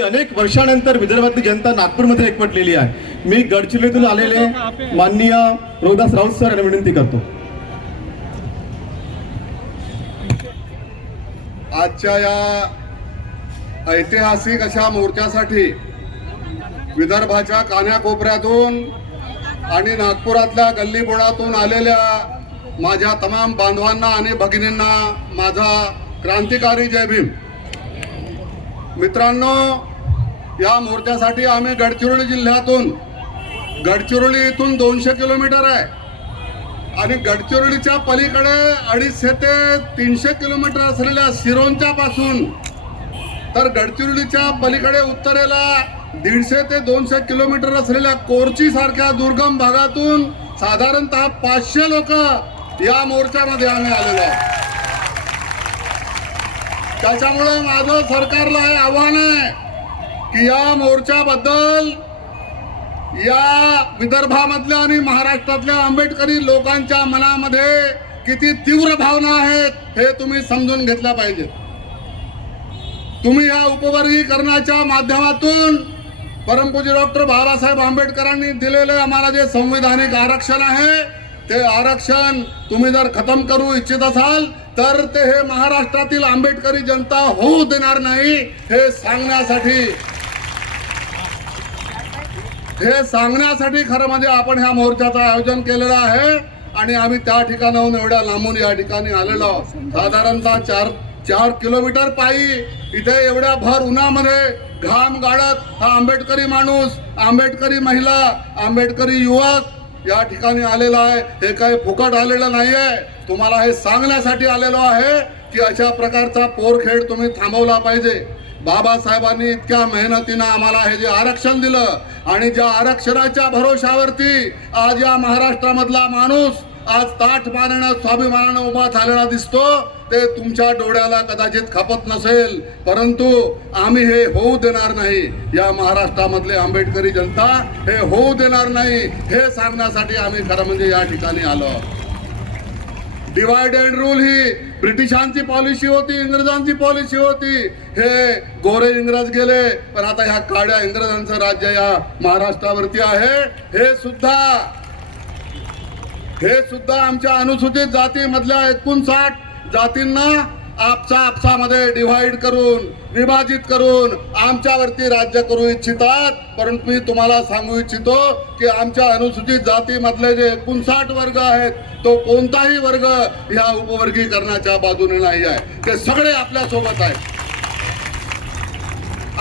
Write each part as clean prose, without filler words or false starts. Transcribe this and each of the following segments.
अनेक वर्षानंतर विदर्भातली जनता नागपूरमध्ये एकवटलेली आहे। मी गडचिरोलीतून आलेले माननीय रोहिदास राऊत सर यांना विनंती करतो। आजच्या या ऐतिहासिक अशा मोर्चासाठी विदर्भाच्या कान्याकोपऱ्यातून आणि नागपुरातल्या गल्लीबोळातून आलेल्या माझ्या तमाम बांधवांना आणि भगिनींना माझा क्रांतिकारी जय भीम। मित्रांनो, या मोर्चासाठी आम्ही गडचिरोली जिल्ह्यातून, गडचिरोली इथून 200 किलोमीटर आहे आणि गडचिरोलीच्या पलीकडे 250 ते 300 किलोमीटर असलेल्या सिरोंचा पासून तर गडचिरोलीच्या पलीकडे उत्तरेला 150 ते 200 किलोमीटर असलेल्या कोरची सारख्या दुर्गम भागातून साधारणतः 500 लोक या मोर्चामध्ये आम्ही आलेलो आहोत। त्याच्यामुळे माझं सरकारला हे आव्हान आहे की या मोर्चाबद्दल या विदर्भामधल्या आणि महाराष्ट्रातल्या आंबेडकरी लोकांच्या मनामध्ये किती तीव्र भावना आहेत हे तुम्ही समजून घेतल्या पाहिजे। तुम्ही या उपवर्गीकरणाच्या माध्यमातून परमपूज्य डॉक्टर बाबासाहेब आंबेडकरांनी दिलेले आम्हाला जे संविधानिक आरक्षण आहे ते आरक्षण तुम्ही जर खतम करू इच्छित असाल तर ते हे महाराष्ट्रातील आंबेडकरी जनता होऊ देणार नाही हे सांगण्यासाठी खरं म्हणजे आपण ह्या मोर्चाचं आयोजन केलेलं आहे आणि आम्ही त्या ठिकाणाहून एवढ्या लांबून या ठिकाणी आलेलो आहोत। साधारणतः 4 किलोमीटर पायी इथे एवढ्या भर उन्हामध्ये घाम गाळत हा आंबेडकरी माणूस, आंबेडकरी महिला, आंबेडकरी युवक या ठिकाणी आलेला आहे। हे काही फुकट आलेलं नाहीये, तुम्हाला हे सांगण्यासाठी आलेलो आहे की अशा प्रकारचा पोरखेड तुम्ही थांबवला पाहिजे। बाबासाहेबांनी इतक्या मेहनतीनं आम्हाला हे जे आरक्षण दिलं आणि ज्या आरक्षणाच्या भरोशावरती आज या महाराष्ट्रामधला माणूस आज ताठ मानेनं स्वाभिमानानं उभा झालेला दिसतो ते तुमच्या डोळ्याला कदाचित खपत नसेल, परंतु आम्ही हे होऊ देणार नाही। या महाराष्ट्रामधले आंबेडकरी जनता हे होऊ देणार नाही हे सांगण्यासाठी आम्ही खरं म्हणजे या ठिकाणी आलो। डिवाइड अँड रूल ही ब्रिटिशांची पॉलिसी होती, इंग्रजांची पॉलिसी होती। हे गोरे इंग्रज गेले पण आता ह्या काळ्या इंग्रजांचं राज्य या महाराष्ट्रावरती आहे। हे सुद्धा आमच्या अनुसूचित जाती मधल्या 59 जातींना आपसामध्ये डिवाइड करून, विभाजित करून आमच्यावरती राज्य करू इच्छितात। परंतु मी तुम्हाला सांगू इच्छितो की आमच्या अनुसूचित जाती मधले जे 59 वर्ग आहेत तो कोणताही वर्ग ह्या उपवर्गीकरणाच्या बाजूने नाही आहे, ते सगळे आपल्या सोबत आहेत।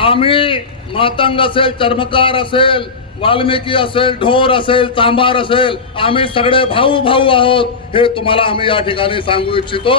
आम्ही मातंग असेल, चर्मकार असेल, वाल्मिकी असेल, ढोर असेल, चांभार असेल, आम्ही सगळे भाऊ आहोत हे तुम्हाला आम्ही या ठिकाणी सांगू इच्छितो।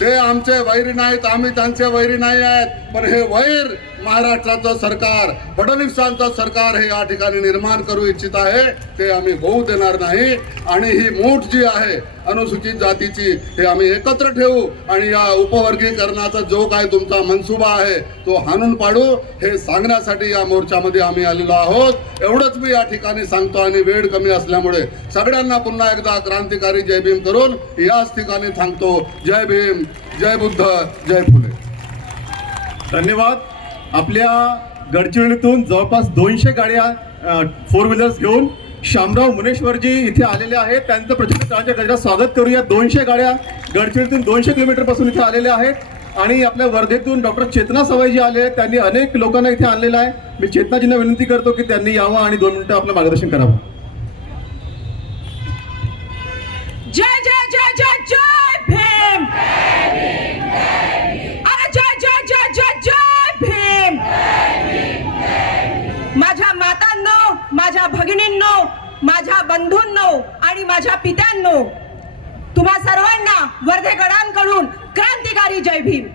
ते आमचे वैरी नाहीत, आम्ही त्यांचे वैरी नाही आहेत, पण हे वैर महाराष्ट्राचं सरकार, फडणवीसांचं सरकार हे या ठिकाणी निर्माण करू इच्छित आहे ते आम्ही होऊ देणार नाही। आणि ही मूठ जी आहे अनुसूचित जातीची हे आम्ही एकत्र ठेवू आणि या उपवर्गीकरणाचा जो काय तुमचा मनसुबा आहे तो हाणून पाडू हे सांगण्यासाठी या मोर्चामध्ये आम्ही आलेलो आहोत। एवढंच मी या ठिकाणी सांगतो आणि वेळ कमी असल्यामुळे सगळ्यांना पुन्हा एकदा क्रांतिकारी जय भीम करून याच ठिकाणी थांबतो। जय भीम, जय बुद्ध, जय फुले। धन्यवाद। आपल्या गडचिरोलीतून जवळपास 200 गाड्या 4 व्हीलर्स घेऊन शामराव मुनेश्वरजी इथे आलेले आहेत। त्यांचं प्रचंड टाळ्यांच्या गजरात स्वागत करूया। 200 गाड्या गडचिरोलीतून 200 किलोमीटर पासून इथे आलेल्या आहेत आणि आपल्या वर्धेतून डॉक्टर चेतना सवयजी आले, त्यांनी अनेक लोकांना इथे आणलेलं आहे। मी चेतनाजींना विनंती करतो की त्यांनी यावं आणि 2 मिनिटं आपलं मार्गदर्शन करावं। जय जय जय जय जय भीम। अरे जय जय जय जय जय भीम। माझ्या मातांनो, माझ्या भगिनींनो, माझ्या बंधूंनो आणि माझ्या पित्यांनो, तुम्हा सर्वांना वर्धेकरांकडून क्रांतिकारी जय भीम।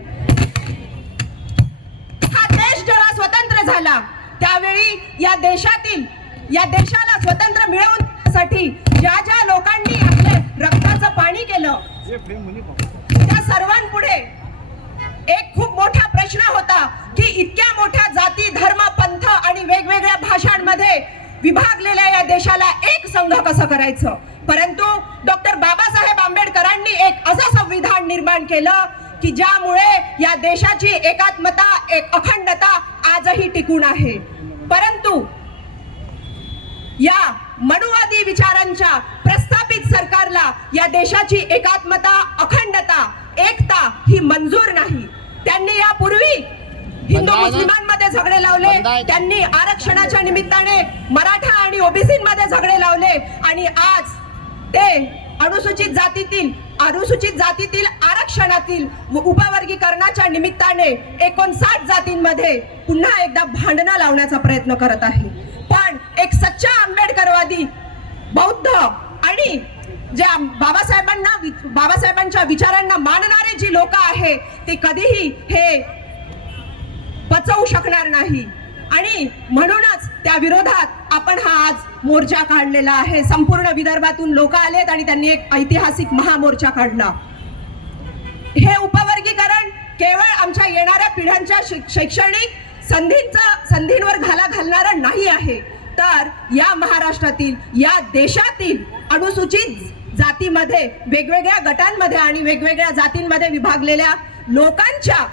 हा देश जेव्हा स्वतंत्र झाला त्यावेळी या देशाला स्वतंत्र मिळवून देण्यासाठी ज्या लोकांनी आपले रक्ताचं पाणी केलं त्या सर्वांपुढे एक खूप मोठा प्रश्न होता की इतक्या मोठ्या जाती, धर्म, पंथ आणि वेगवेगळ्या भाषांमध्ये विभागलेल्या या देशाला एक संघ कसं करायचं। परंतु डॉक्टर बाबासाहेब आंबेडकरांनी एक असं संविधान निर्माण केलं की ज्यामुळे या देशाची एकात्मता, एक अखंडता आज आजही टिकून आहे. परंतु या मनुवादी विचारांच्या प्रस्थापित सरकारला या देशाची एकात्मता, अखंडता, एकता ही मंजूर नाही. त्यांनी यापूर्वी हिंदू मुस्लिमांमध्ये झगडे लावले, त्यांनी आरक्षणाच्या निमित्ताने मराठा आणि ओबीसीमध्ये झगडे लावले आणि आज ते अनुसूचित जातीतील आरक्षणातील उपवर्गीकरणाच्या निमित्ताने 59 जातींमध्ये पुन्हा एकदा भांडणं लावण्याचा प्रयत्न करत आहे. पण एक सच्चा आंबेडकरवादी, बौद्ध आणि ज्या बाबासाहेबांच्या विचारांना मानणारे जी लोक आहे ते कधीही हे पचवू शकणार नाही आणि म्हणूनच त्या विरोधात आपण हा आज मोर्चा काढलेला आहे. संपूर्ण विदर्भातून लोक आलेत आणि त्यांनी एक ऐतिहासिक महामोर्चा काढला. हे उपवर्गीकरण केवळ आमच्या येणाऱ्या पिढ्यांच्या शैक्षणिक संधींवर घाला घालणारं नाही आहे, तर या महाराष्ट्रातील, या देशातील अनुसूचित जातीमध्ये, वेगवेगळ्या गटांमध्ये आणि वेगवेगळ्या जातींमध्ये विभागलेल्या लोकांच्या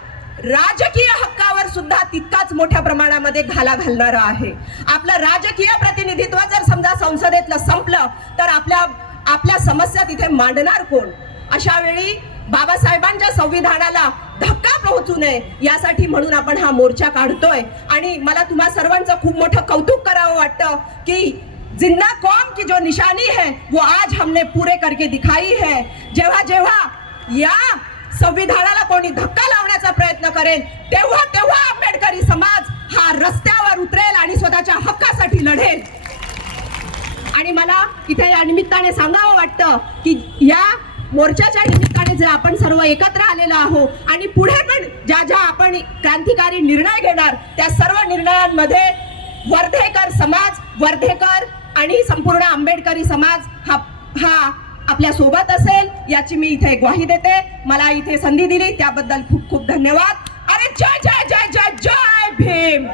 राजकीय हक्कावर सुद्धा तितकाच मोठ्या प्रमाणामध्ये घाला घालणारा आहे. आपलं राजकीय प्रतिनिधित्व जर समजा संसदेतलं संपलं तर आपल्या समस्या तिथे मांडणार कोण? अशा वेळी बाबासाहेबांच्या संविधानाला धक्का पोहोचू नये यासाठी म्हणून आपण हा मोर्चा काढतोय. आणि मला तुम्हा सर्वांचं खूप मोठं कौतुक करावं वाटतं की जिन्ना कौम की जो निशानी है वो आज हमने पूरे करके दिखाई है. जेव्हा जेव्हा या संविधानाला कोणी धक्का लावण्याचा प्रयत्न करेल तेव्हा तेव्हा आंबेडकरी समाज हा रस्त्यावर उतरेल आणि स्वतःच्या हक्कासाठी लढेल. आणि मला इथे या निमित्ताने सांगावं वाटतं की या मोर्चाच्या निमित्ताने जे आपण सर्व एकत्र आलेलो आहोत आणि पुढे पण ज्या आपण क्रांतिकारी निर्णय घेणार त्या सर्व निर्णयांमध्ये वर्धेकर समाज, वर्धेकर आणि संपूर्ण आंबेडकरी समाज हा आपल्या सोबत असेल याची मी इथे ग्वाही देते. मला इथे संधी दिली त्याबद्दल खूप खूप धन्यवाद. अरे जय जय जय जय जय भीम.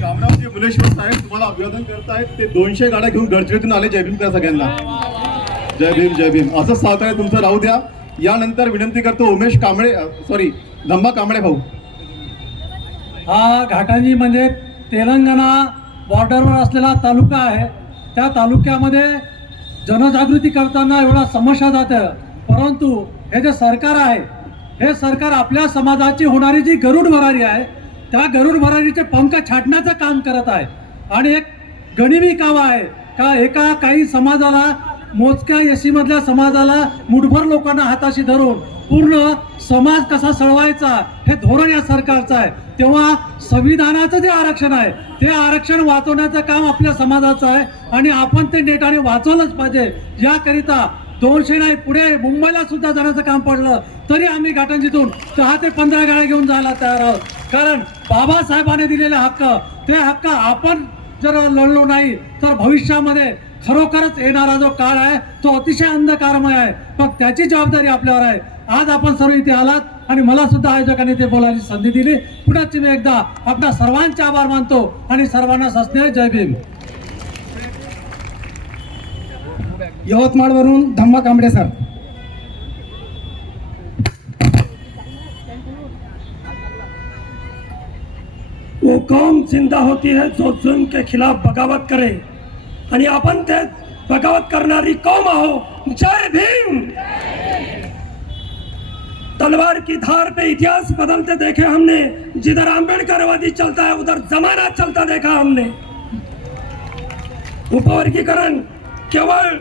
शामरावजी मुनेश्वर साहेब तुम्हाला अभिवादन करतायत. ते 200 गाड्या घेऊन गडचिरोलीतून आले. जय भीम करा सगळ्यांना. जय भीम जय भीम. असंच सहकार्य तुमचं राहू द्या. यानंतर विनंती करतो उमेश कांबळे, धम्मा कांबळे भाऊ. हा घाटांजी म्हणजे तेलंगणा बॉर्डरवर असलेला तालुका आहे. त्या तालुक्यामध्ये जनजागृती करताना एवढा समस्या जातं, परंतु हे जे सरकार आहे हे सरकार आपल्या समाजाची होणारी जी गरुड भरारी आहे त्या गरुड भरारीचे पंख छाटण्याचं काम करत आहे. आणि एक गणिमी काम आहे का काही समाजाला, मोजक्या एसीमधल्या समाजाला मुठभर लोकांना हाताशी धरून पूर्ण समाज कसा सळवायचा हे धोरण या सरकारचं आहे. तेव्हा संविधानाचं जे आरक्षण आहे ते आरक्षण वाचवण्याचं काम आपल्या समाजाचं आहे आणि आपण ते नेटाने वाचवलंच पाहिजे. याकरिता 200 नाही, पुढे मुंबईला सुद्धा जाण्याचं काम पडलं तरी आम्ही घाटंजीतून 10 ते 15 गाड्या घेऊन जायला तयार आहोत. कारण बाबासाहेबांनी दिलेले हक्क, ते हक्क आपण जर लढलो नाही तर भविष्यामध्ये खरोखरच येणारा जो काळ आहे तो अतिशय अंधकारमय आहे. पण त्याची जबाबदारी आपल्यावर आहे. आज आपण सर्व इथे आलात आणि मला सुद्धा आयोजकांनी ते बोलायची संधी दिली. पुन्हा मी एकदा आपल्या सर्वांचे आभार मानतो आणि सर्वांना सस्नेह जय भीम. यवतमाळवरून धम्मा कांबळे सर. वो कौम जिंदा होती है जो जुल्म के खिलाफ बगावत करे आणि आपण ते बगावत करणारी कौम आहो. जय भीम. तलवार की धार पे इतिहास बदलते देखे हमने. जिधर आंबेडकरवादी चलता है उधर जमाना चलता देखा हमने. उपवर्गीकरण केवळ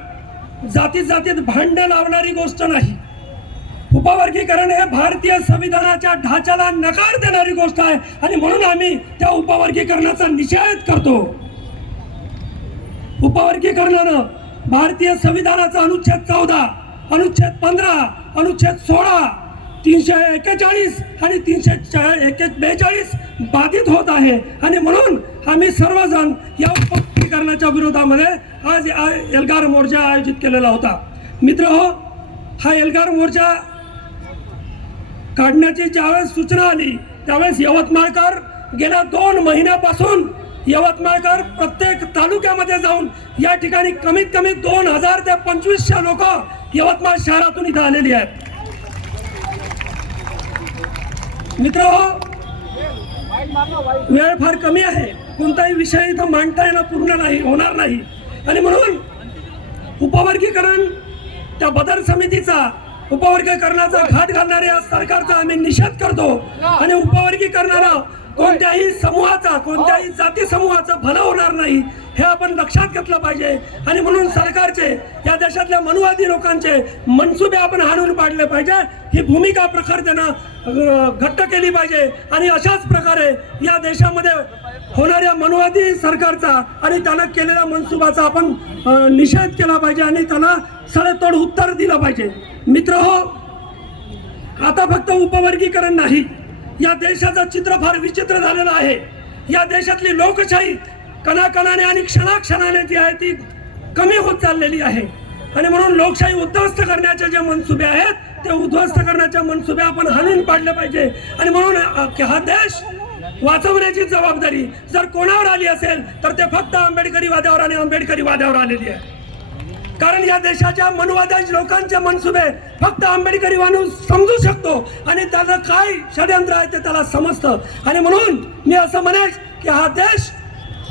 जातीत भांडण लावणारी गोष्ट नाही. उपवर्गीकरण हे भारतीय संविधानाच्या ढाच्याला नकार देणारी गोष्ट आहे आणि म्हणून आम्ही त्या उपवर्गीकरणाचा निषेध करतो. उपवर्गीकरणानं भारतीय संविधानाचा अनुच्छेद 14, अनुच्छेद 15, अनुच्छेद 16, 341 आणि 342 बाधित होत आहे आणि म्हणून आम्ही सर्वजण या उपवर्गीकरणाच्या विरोधामध्ये आज एल्गार मोर्चा आयोजित केलेला होता. मित्रहो, हा एल्गार मोर्चा काढण्याची ज्यावेळेस सूचना आली त्यावेळेस यवतमाळकर गेल्या 2 महिन्यापासून यवतमाळकर प्रत्येक तालुक्यामध्ये जाऊन या ठिकाणी कमीत कमी 2000 ते 2500 लोक यवतमाळ शहरातून इथं आलेली आहेत. मित्र, वेळ फार कमी आहे, कोणताही विषय इथं मांडता येणं पूर्ण नाही होणार नाही, आणि म्हणून उपवर्गीकरण, त्या बदल समितीचा उपवर्गीकरणाचा घाट घालणाऱ्या सरकारचा आम्ही निषेध करतो. आणि उपवर्गीकरणाला कोणत्याही समूहाचा, कोणत्याही जाती समूहाचं भलं होणार नाही हे आपण लक्षात घेतलं पाहिजे. आणि म्हणून सरकारचे, या देशातल्या मनुवादी लोकांचे मनसुबे आपण हाणून पाडले पाहिजे. ही भूमिका प्रखरतेनं घट्ट केली पाहिजे. आणि अशाच प्रकारे या देशामध्ये होणाऱ्या मनुवादी सरकारचा आणि त्यानं केलेल्या मनसुबाचा आपण निषेध केला पाहिजे आणि त्याला सडेतोड उत्तर दिलं पाहिजे. मित्र हो, आता फक्त उपवर्गीकरण नाही, या देशाचं चित्र फार विचित्र झालेलं आहे. या देशातली लोकशाही कणाकणाने आणि क्षणाक्षणाने जी आहे ती कमी होत चाललेली आहे. आणि म्हणून लोकशाही उद्ध्वस्त करण्याचे जे मनसुबे आहेत ते उद्ध्वस्त करण्याचे मनसुबे आपण हाणून पाडले पाहिजे. आणि म्हणून हा देश वाचवण्याची जबाबदारी जर कोणावर आली असेल तर ते फक्त आंबेडकरी वाद्यावर आणि आंबेडकरी वाद्यावर आलेली आहे. कारण या देशाच्या मनुवादी लोकांचे मनसुबे फक्त आंबेडकरी माणूस समजू शकतो आणि त्याचं काय षड्यंत्र आहे ते त्याला समजतं. आणि म्हणून मी असं म्हणेन की हा देश,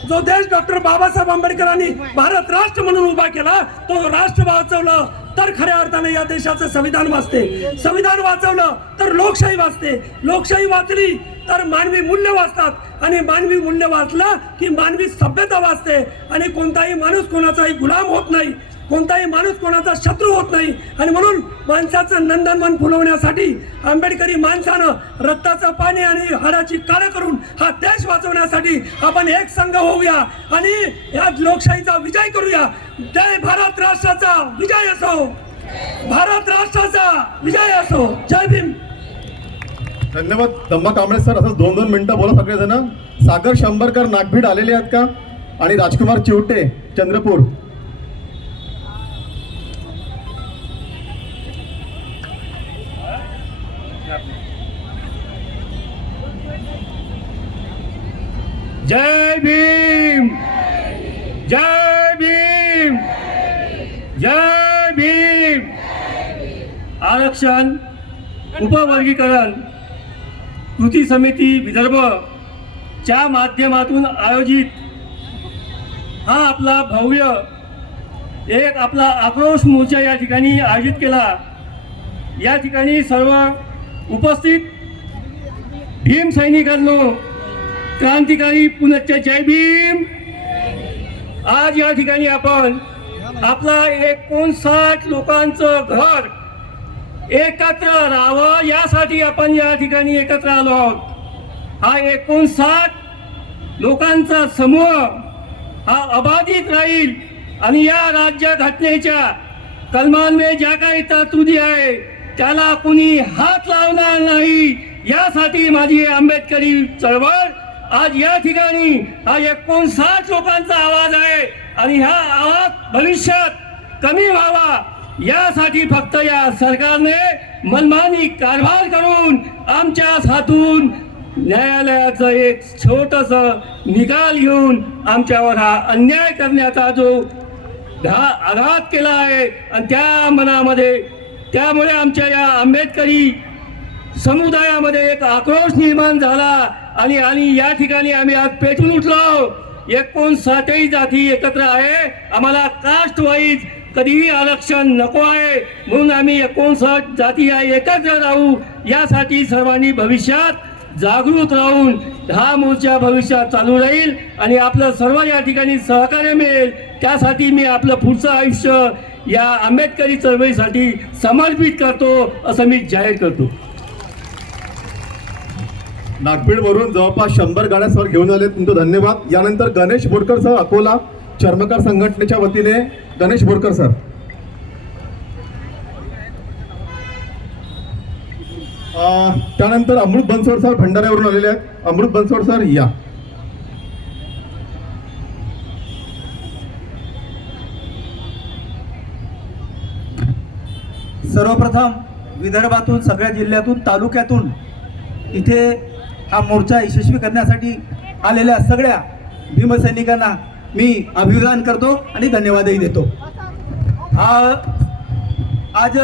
जो देश डॉक्टर बाबासाहेब आंबेडकरांनी भारत राष्ट्र म्हणून उभा केला, तो राष्ट्र वाचवलं तर खऱ्या अर्थाने या देशाचं संविधान वाचते. संविधान वाचवलं तर लोकशाही वाचते. लोकशाही वाचली तर मानवी मूल्य वाचतात आणि मानवी मूल्य वाचलं की मानवी सभ्यता वाचते. आणि कोणताही माणूस कोणाचाही गुलाम होत नाही, कोणताही माणूस कोणाचा शत्रू होत नाही. आणि म्हणून माणसाचं नंदनवन फुलवण्यासाठी आंबेडकरी माणसानं रक्ताचं पाणी आणि हाडाची काळं करून हा देश वाचवण्यासाठी आपण एक संघ होऊया आणि या लोकशाहीचा विजय करूया. जय भारत राष्ट्राचा विजय असो, भारत राष्ट्राचा विजय असो. जय भीम. धन्यवाद दम्मा कांबळे सर. असं 2-2 मिनिटं बोला सगळेजण. सागर शंभरकर नागभीड आलेले आहेत का? आणि राजकुमार चिवटे चंद्रपूर. जय भीम, जय भीम, जय भीम. आरक्षण, उपवर्गीकरण कृती समिती विदर्भच्या माध्यमातून आयोजित हा आपला भव्य एक आपला आक्रोश मोर्चा या ठिकाणी आयोजित केला. या ठिकाणी सर्व उपस्थित भीम सैनिकांनो, क्रांतिकारी पुनश्च जय भीम. आज या ठिकाणी आपण आपला 59 लोकांचं घर एकत्र राहावं यासाठी आपण या ठिकाणी एकत्र आलो आहोत. हा 59 लोकांचा समूह हा अबाधित राहील आणि या राज्य घटनेच्या कलमांमध्ये ज्या काही तरतुदी आहे त्याला कुणी हात लावणार नाही यासाठी माझी आंबेडकरी चळवळ आज या ठिकाणी हा 59 लोकांचा आवाज आहे. आणि हा आवाज भविष्यात कमी व्हावा यासाठी फक्त या सरकारने मनमानी कारभार करून आमच्या हातून न्यायालयाचं एक छोटस निकाल घेऊन आमच्यावर हा अन्याय करण्याचा जो आघात केला आहे आणि त्या मनामध्ये त्यामुळे आमच्या या आंबेडकरी समुदायामध्ये एक आक्रोश निर्माण झाला आणि या ठिकाणी आम्ही आज पेटून उठलो. 59 जाती एकत्र आहे. आम्हाला कास्ट वाईज कधीही आरक्षण नको आहे म्हणून आम्ही 59 जाती एकत्र राहू यासाठी सर्वांनी भविष्यात जागृत राहून हा मोर्चा भविष्यात चालू राहील आणि आपलं सर्व या ठिकाणी सहकार्य मिळेल. त्यासाठी मी आपलं पुढचं आयुष्य या आंबेडकरी चळवळीसाठी समर्पित करतो असं मी जाहीर करतो. नागभीडवरून जवळपास 100 गाड्या सर घेऊन आले, तुमचं धन्यवाद. यानंतर गणेश बोरकर सर अकोला चर्मकार संघटनेच्या वतीने गणेश बोरकर सर. त्यानंतर अमृत बनसोड सर भंडाऱ्यावरून आलेले आहेत. अमृत बनसोड सर या. सर्वप्रथम विदर्भातून, सगळ्या जिल्ह्यातून, तालुक्यातून इथे हा मोर्चा यशस्वी करण्यासाठी आलेल्या सगळ्या भीमसैनिकांना मी अभिवादन करतो आणि धन्यवादही देतो. आज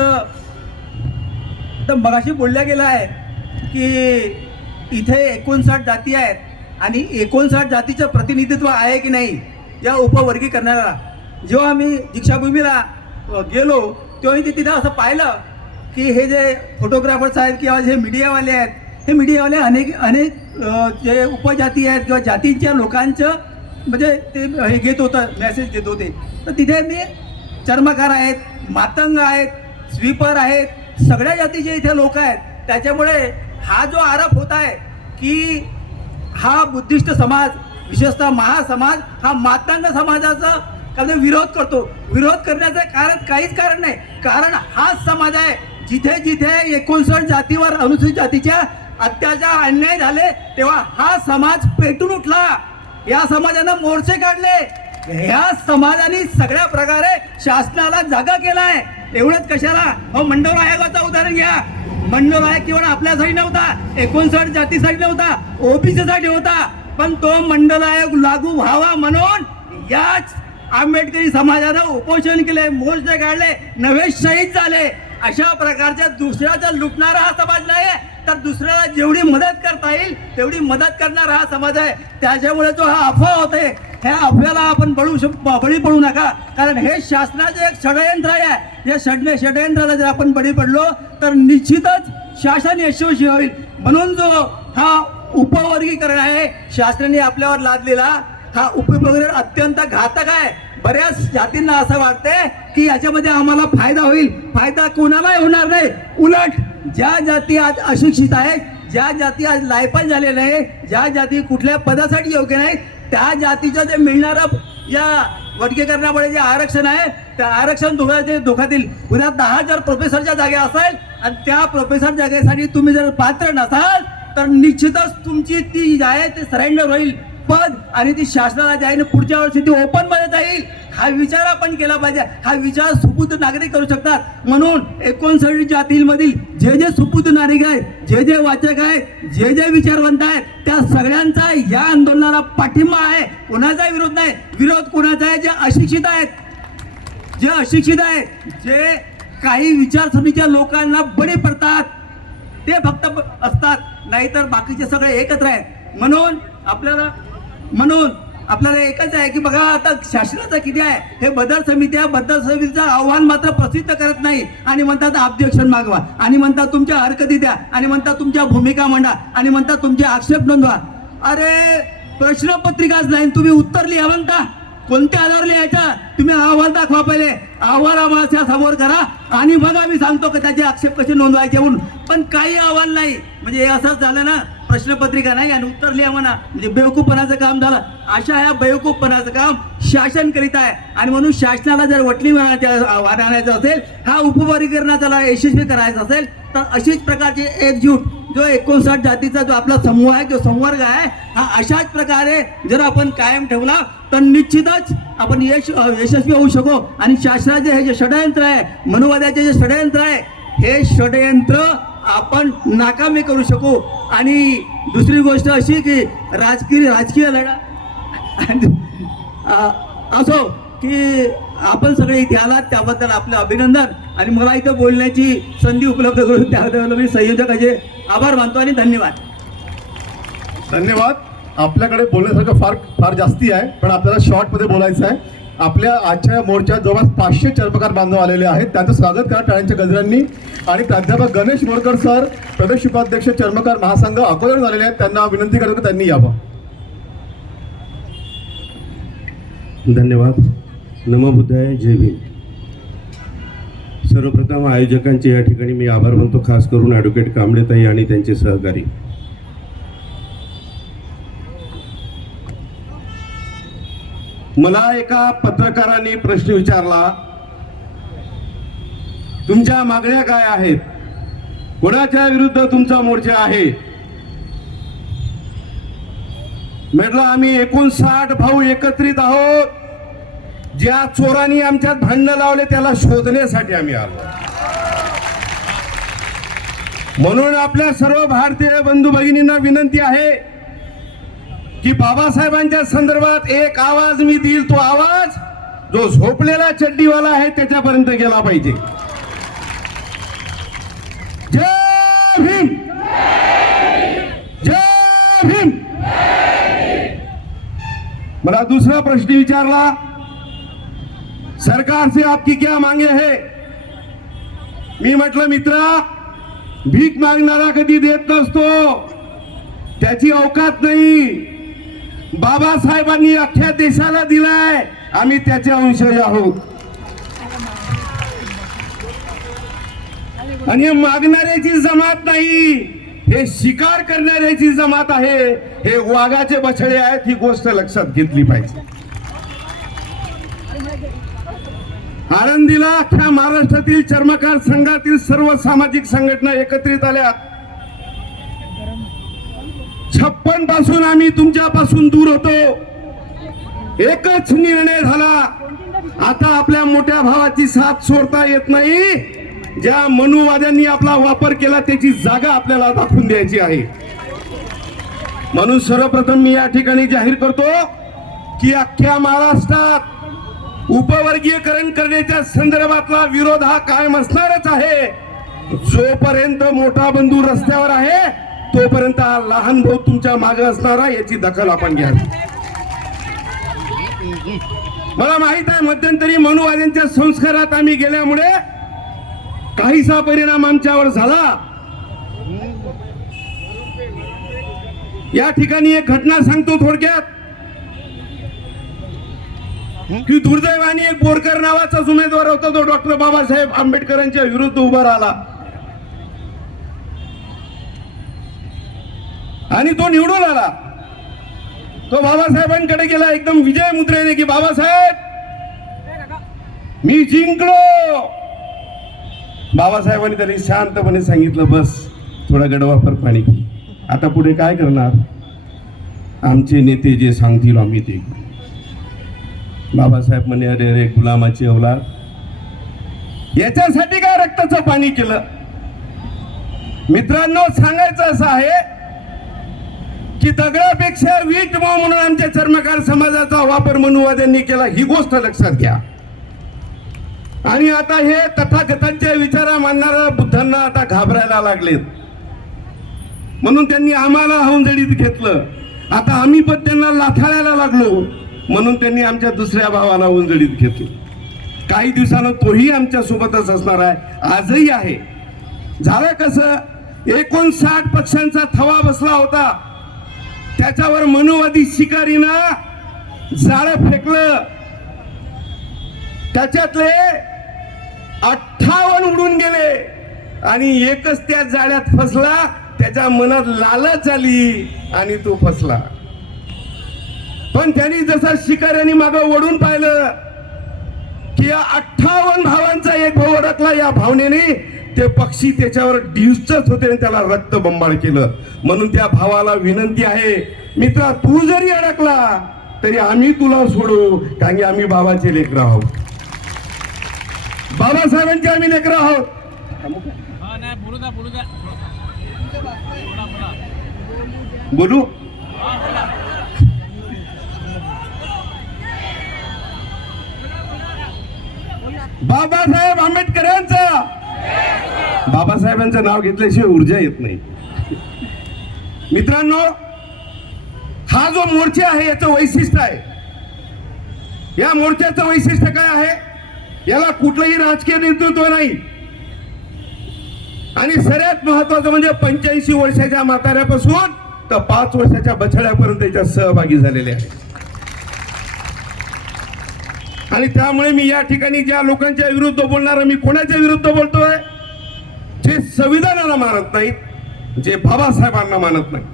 तर मगाशी बोलल्या गेला आहे की इथे 59 जाती आहेत आणि 59 जातीचं प्रतिनिधित्व आहे की नाही या उपवर्गीकरणाला. जेव्हा आम्ही दीक्षाभूमीला गेलो तेव्हा तिथं असं पाहिलं की हे जे फोटोग्राफर्स आहेत किंवा जे मीडियावाले आहेत, हे मीडियावाले अनेक जे उपजाती आहेत किंवा जातींच्या लोकांचं म्हणजे ते हे घेत होतं, मेसेज देत होते. तर तिथे मी चर्मकार आहेत, मातंग आहेत, स्वीपर आहेत, सगळ्या जातीचे इथे लोक आहेत. त्याच्यामुळे हा जो आरोप होत आहे की हा बुद्धिस्ट समाज विशेषतः महासमाज हा मातंग समाजाचा कधी विरोध करतो, विरोध करण्याचं काहीच कारण नाही. कारण हाच समाज आहे जिथे जिथे 59 जातीवर अनुसूचित जातीच्या अत्याचार अन्याय झाले तेव्हा हा समाज पेटून उठला. या समाजानं मोर्चे काढले, ह्या समाजाने सगळ्या प्रकारे शासनाला जागा केलाय. एवढंच कशाला, हो मंडळ आयोगाचं उदाहरण घ्या. मंडळ आयोग केवळ आपल्यासाठी नव्हता, 59 जातीसाठी नव्हता, ओबीसीसाठी होता. पण तो मंडळ आयोग लागू व्हावा म्हणून याच आंबेडकरी समाजानं उपोषण केले, मोर्चे काढले, नवे शहीद झाले. अशा प्रकारच्या दुसऱ्याचा लुटणारा हा समाज नाही, तर दुसऱ्याला जेवढी मदत करता येईल तेवढी मदत करणारा हा समाज आहे. त्याच्यामुळे जो हा अफवा होते, ह्या अफव्याला आपण बळी पडू नका. कारण हे शासनाचे एक षडयंत्र आहे. या षडयंत्राला जर आपण बळी पडलो तर निश्चितच शासन यशस्वी होईल. म्हणून जो हा उपवर्गीकरण आहे शासनाने आपल्यावर लादलेला, हा उपवर्गीकरण अत्यंत घातक आहे. बऱ्याच जातींना असं वाटतंय की याच्यामध्ये आम्हाला फायदा होईल. फायदा कोणालाही होणार नाही. उलट ज्या जाती आज अशिक्षित आहेत, ज्या जाती आज लायपास झालेल्या आहे, ज्या जाती कुठल्या पदासाठी योग्य नाही, त्या जातीचं जे मिळणारं या वर्गीकरणामुळे जे आरक्षण आहे त्या आरक्षण धोक्यातील. उद्या 10,000 प्रोफेसरच्या जागा असेल आणि त्या प्रोफेसर जागेसाठी तुम्ही जर पात्र नसाल तर निश्चितच तुमची ती आहे ते सरेंडर होईल पद आणि ती शासनाला जाईल. पुढच्या वर्षी ती ओपन मध्ये जाईल. हा विचार आपण केला पाहिजे. हा विचार सुपूर्ण नागरिक करू शकतात. म्हणून 59 जातींमधील जे जे सुपूर्ण नागरिक आहेत, जे जे वाचक आहेत, जे जे विचारवंत आहेत, त्या सगळ्यांचा या आंदोलनाला पाठिंबा आहे. कोणाचा विरोध नाही. विरोध कोणाचा आहे? जे अशिक्षित आहेत, जे अशिक्षित आहेत, जे काही विचारसरणीच्या लोकांना बळी पडतात ते फक्त असतात, नाहीतर बाकीचे सगळे एकत्र आहेत. म्हणून आपल्याला एकच आहे की बघा आता शासनाचं किती आहे, हे बदल समितीचं आव्हान मात्र प्रसिद्ध करत नाही आणि म्हणतात ऑब्जेक्शन मागवा आणि म्हणतात तुमच्या हरकती द्या आणि म्हणतात तुमच्या भूमिका मांडा आणि म्हणतात तुमचे आक्षेप नोंदवा. अरे प्रश्नपत्रिकाच नाही, तुम्ही उत्तर लिहा म्हणता. कोणत्या आधार लिहायचा? तुम्ही अहवाल दाखवा, पहिले अहवाल आम्हाला समोर करा आणि मग आम्ही सांगतो की त्याचे आक्षेप कसे नोंदवायचे म्हणून. पण काही अहवाल नाही. म्हणजे हे असंच झालं ना, प्रश्नपत्रिका नाही आणि उत्तर लिहा म्हणा, म्हणजे बेवकूफपणाचं काम झालं. अशा ह्या बेवकूफपणाचं काम शासन करीत आहे. आणि म्हणून शासनाला जर वटणी आणायचं असेल, हा उपवर्गीकरणाचा यशस्वी करायचा असेल तर अशीच प्रकारची एकजूट जो 59 जातीचा जो आपला समूह आहे, जो संवर्ग आहे, हा अशाच प्रकारे जर आपण कायम ठेवला तर निश्चितच आपण यशस्वी होऊ शकू. आणि शासनाचे हे जे षडयंत्र आहे, मनुवाद्याचे जे षडयंत्र आहे, हे षडयंत्र आपण नाकामी करू शकू. आणि दुसरी गोष्ट अशी की राजकीय लढा असो की आपण सगळे इथे आलात त्याबद्दल आपलं अभिनंदन. आणि मला इथं बोलण्याची संधी उपलब्ध करून त्याबद्दल मी संयोजकाचे आभार मानतो आणि धन्यवाद. धन्यवाद. आपल्याकडे बोलण्यासारखं फार जास्ती आहे, पण आपल्याला शॉर्टमध्ये बोलायचं आहे. आपल्या आजच्या मोर्चात जवळपास 500 चर्मकार बांधव आलेले आहेत. त्यांचं स्वागत करा टाळ्यांच्या गजरांनी. आणि प्राध्यापक गणेश मोरकर सर, प्रदेश उपाध्यक्ष चर्मकार महासंघ अकोल्याहून आलेले आहेत. त्यांना विनंती करतो की त्यांनी यावं. धन्यवाद. नमो बुद्धाय, जय भीम. सर्वप्रथम आयोजकांचे या ठिकाणी मी आभार मानतो, खास करून ॲडव्होकेट कांबळेताई आणि त्यांचे सहकारी. मला एका पत्रकाराने प्रश्न विचारला, तुमच्या मागण्या काय आहेत, कोणाच्या विरुद्ध तुमचा मोर्चा आहे? म्हटलं आम्ही 59 भाऊ एकत्रित आहोत. ज्या चोरांनी आमच्यात भांडणं लावले त्याला शोधण्यासाठी आम्ही आलो. म्हणून आपल्या सर्व भारतीय बंधू भगिनींना विनंती आहे की बाबासाहेबांच्या संदर्भात एक आवाज मी देईल, तो आवाज जो झोपलेला चड्डीवाला आहे त्याच्यापर्यंत गेला पाहिजे. जय भीम, जय जय भीम. मला दूसरा प्रश्न विचारला, सरकार से आपकी क्या मांगे है. मी म्हटलं मित्रा, भीक मागणारा कधी देत नसतो, त्याची अवकात नाही. बाबासाहेबांनी अख्ख्या देशाला दिलाय, आम्ही त्याचे अंशज आहोत. आणि हे मागणाऱ्याची जमात नाही, हे शिकार करणाऱ्याची जमात आहे. हे वाघाचे बछडे आहेत, ही गोष्ट लक्षात घेतली पाहिजे. आळंदीला अख्ख्या महाराष्ट्रातील चर्मकार संघातील सर्व सामाजिक संघटना एकत्रित आल्या. 56 पासून आम्ही तुमच्यापासून दूर होतो. एकच निर्णय झाला, आता आपल्या मोठ्या भावाची साथ सोडता येत नाही. ज्या मनुवाद्यांनी आपला वापर केला त्याची जागा आपल्याला दाखवून द्यायची आहे. म्हणून सर्वप्रथम मी या ठिकाणी जाहीर करतो की अख्ख्या महाराष्ट्रात उपवर्गीयकरण करण्याच्या संदर्भातला विरोध हा कायम असणारच आहे. जोपर्यंत मोठा बंधू रस्त्यावर आहे तोपर्यंत हा लहान भाऊ तुमच्या मागे असणारा, याची दखल आपण घ्यावी. मला माहित आहे मध्यंतरी मनुवाद्यांच्या संस्कारात आम्ही गेल्यामुळे काहीसा परिणाम आमच्यावर झाला. या ठिकाणी एक घटना सांगतो थोडक्यात, की दुर्दैवाने एक बोरकर नावाचाच उमेदवार होता, तो डॉक्टर बाबासाहेब आंबेडकरांच्या विरुद्ध उभा राहिला आणि तो निवडून आला. तो बाबासाहेबांकडे गेला एकदम विजय मुद्रेने की बाबासाहेब मी जिंकलो. बाबासाहेबांनी त्यांनी शांतपणे सांगितलं, बस थोडा गडवापर पाणी घे, आता पुढे काय करणार, आमचे नेते जे सांगतील आम्ही ते. बाबासाहेब म्हणे, अरे अरे गुलामाची औलाद, याच्यासाठी काय रक्ताचं पाणी केलं. मित्रांनो, सांगायचं असं आहे की दगडापेक्षा वीट मऊ म्हणून आमच्या चर्मकार समाजाचा वापर मनुवाद्यांनी केला, ही गोष्ट लक्षात घ्या. आणि आता हे तथागतांच्या विचारा मानणाऱ्या बुद्धांना आता घाबरायला लागलेत, म्हणून त्यांनी आम्हाला हवंजडीत घेतलं. आता आम्ही पण त्यांना लाथाळायला लागलो, म्हणून त्यांनी आमच्या दुसऱ्या भावाला उंजळीत घेतलं. काही दिवसानं तोही आमच्या सोबतच असणार आहे, आजही आहे. झालं कसं, 59 पक्षांचा थवा बसला होता, त्याच्यावर मनुवादी शिकारीनं जाळं फेकलं, त्याच्यातले 58 उडून गेले आणि एकच त्या जाळ्यात फसला. त्याच्या मनात लालच आली आणि तो फसला. पण त्यांनी जसं शिकाऱ्यांनी मागं ओढून पाहिलं की या 58 भावांचा एक भाऊ अडकला, या भावनेने ते पक्षी त्याच्यावर डिवचत होते आणि त्याला रक्तबंबाळ केलं. म्हणून त्या भावाला विनंती आहे, मित्रा तू जरी अडकला तरी आम्ही तुला सोडू, कारण की आम्ही बाबाचे लेकरं आहोत, बाबासाहेबांचे आम्ही लेकरं आहोत. बोलू बाबासाहेब आंबेडकरांचं, बाबासाहेबांचं नाव घेतल्याशिवाय ऊर्जा येत नाही. मित्रांनो, हा जो मोर्चा आहे याचं वैशिष्ट्य आहे. या मोर्चाचं वैशिष्ट्य काय आहे, याला कुठलंही राजकीय नेतृत्व नाही आणि सगळ्यात महत्वाचं म्हणजे 85 वर्षाच्या म्हाताऱ्यापासून तर 5 वर्षाच्या बछड्यापर्यंत याच्यात सहभागी झालेले आहे. आणि त्यामुळे मी या ठिकाणी ज्या लोकांच्या विरुद्ध बोलणार, मी कोणाच्या विरुद्ध बोलतोय, जे संविधानाला मानत नाहीत, जे बाबासाहेबांना मानत नाही.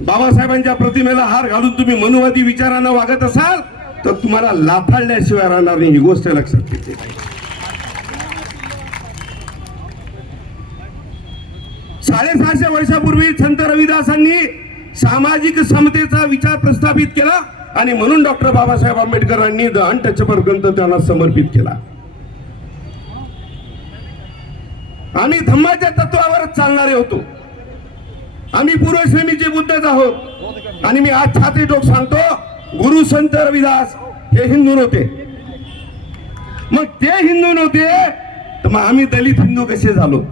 बाबासाहेबांच्या प्रतिमेला हार घालून तुम्ही मनुवादी विचारानं वागत असाल तर तुम्हाला लाथाळल्याशिवाय राहणार नाही, ही गोष्ट लक्षात घेतली पाहिजे. 650 वर्षापूर्वी संत रविदासांनी सामाजिक समतेचा विचार प्रस्थापित केला आणि म्हणून डॉक्टर बाबासाहेब आंबेडकरांनी द अनटचेबल ग्रंथ त्यांना समर्पित केला. आम्ही धम्माच्या तत्वावरच चालणारे होतो, आम्ही पूर्वश्रेमीचे बुद्धच आहोत. आणि मी आज छाती टोक सांगतो, गुरु संत रविदास हे हिंदू नव्हते. मग ते हिंदू नव्हते तर मग आम्ही दलित हिंदू कसे झालो.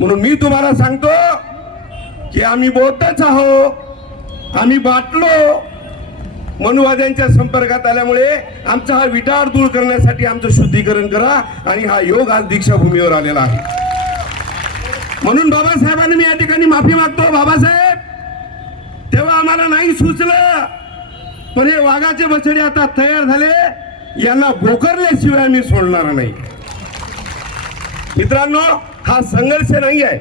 म्हणून मी तुम्हाला सांगतो की आम्ही बोटच आहो, आम्ही बाटलो. मनुवाद्यांच्या संपर्कात आल्यामुळे आमचा हा विटाळ दूर करण्यासाठी आमचं शुद्धीकरण करा. आणि हा योग आज दीक्षाभूमीवर आलेला आहे. म्हणून बाबासाहेबांनी मी या ठिकाणी माफी मागतो. बाबासाहेब, तेव्हा आम्हाला नाही सुचलं, पण हे वाघाचे बछडे आता तयार झाले, यांना भोकरल्याशिवाय आम्ही सोडणार नाही. मित्रांनो, हा संघर्ष नाही आहे,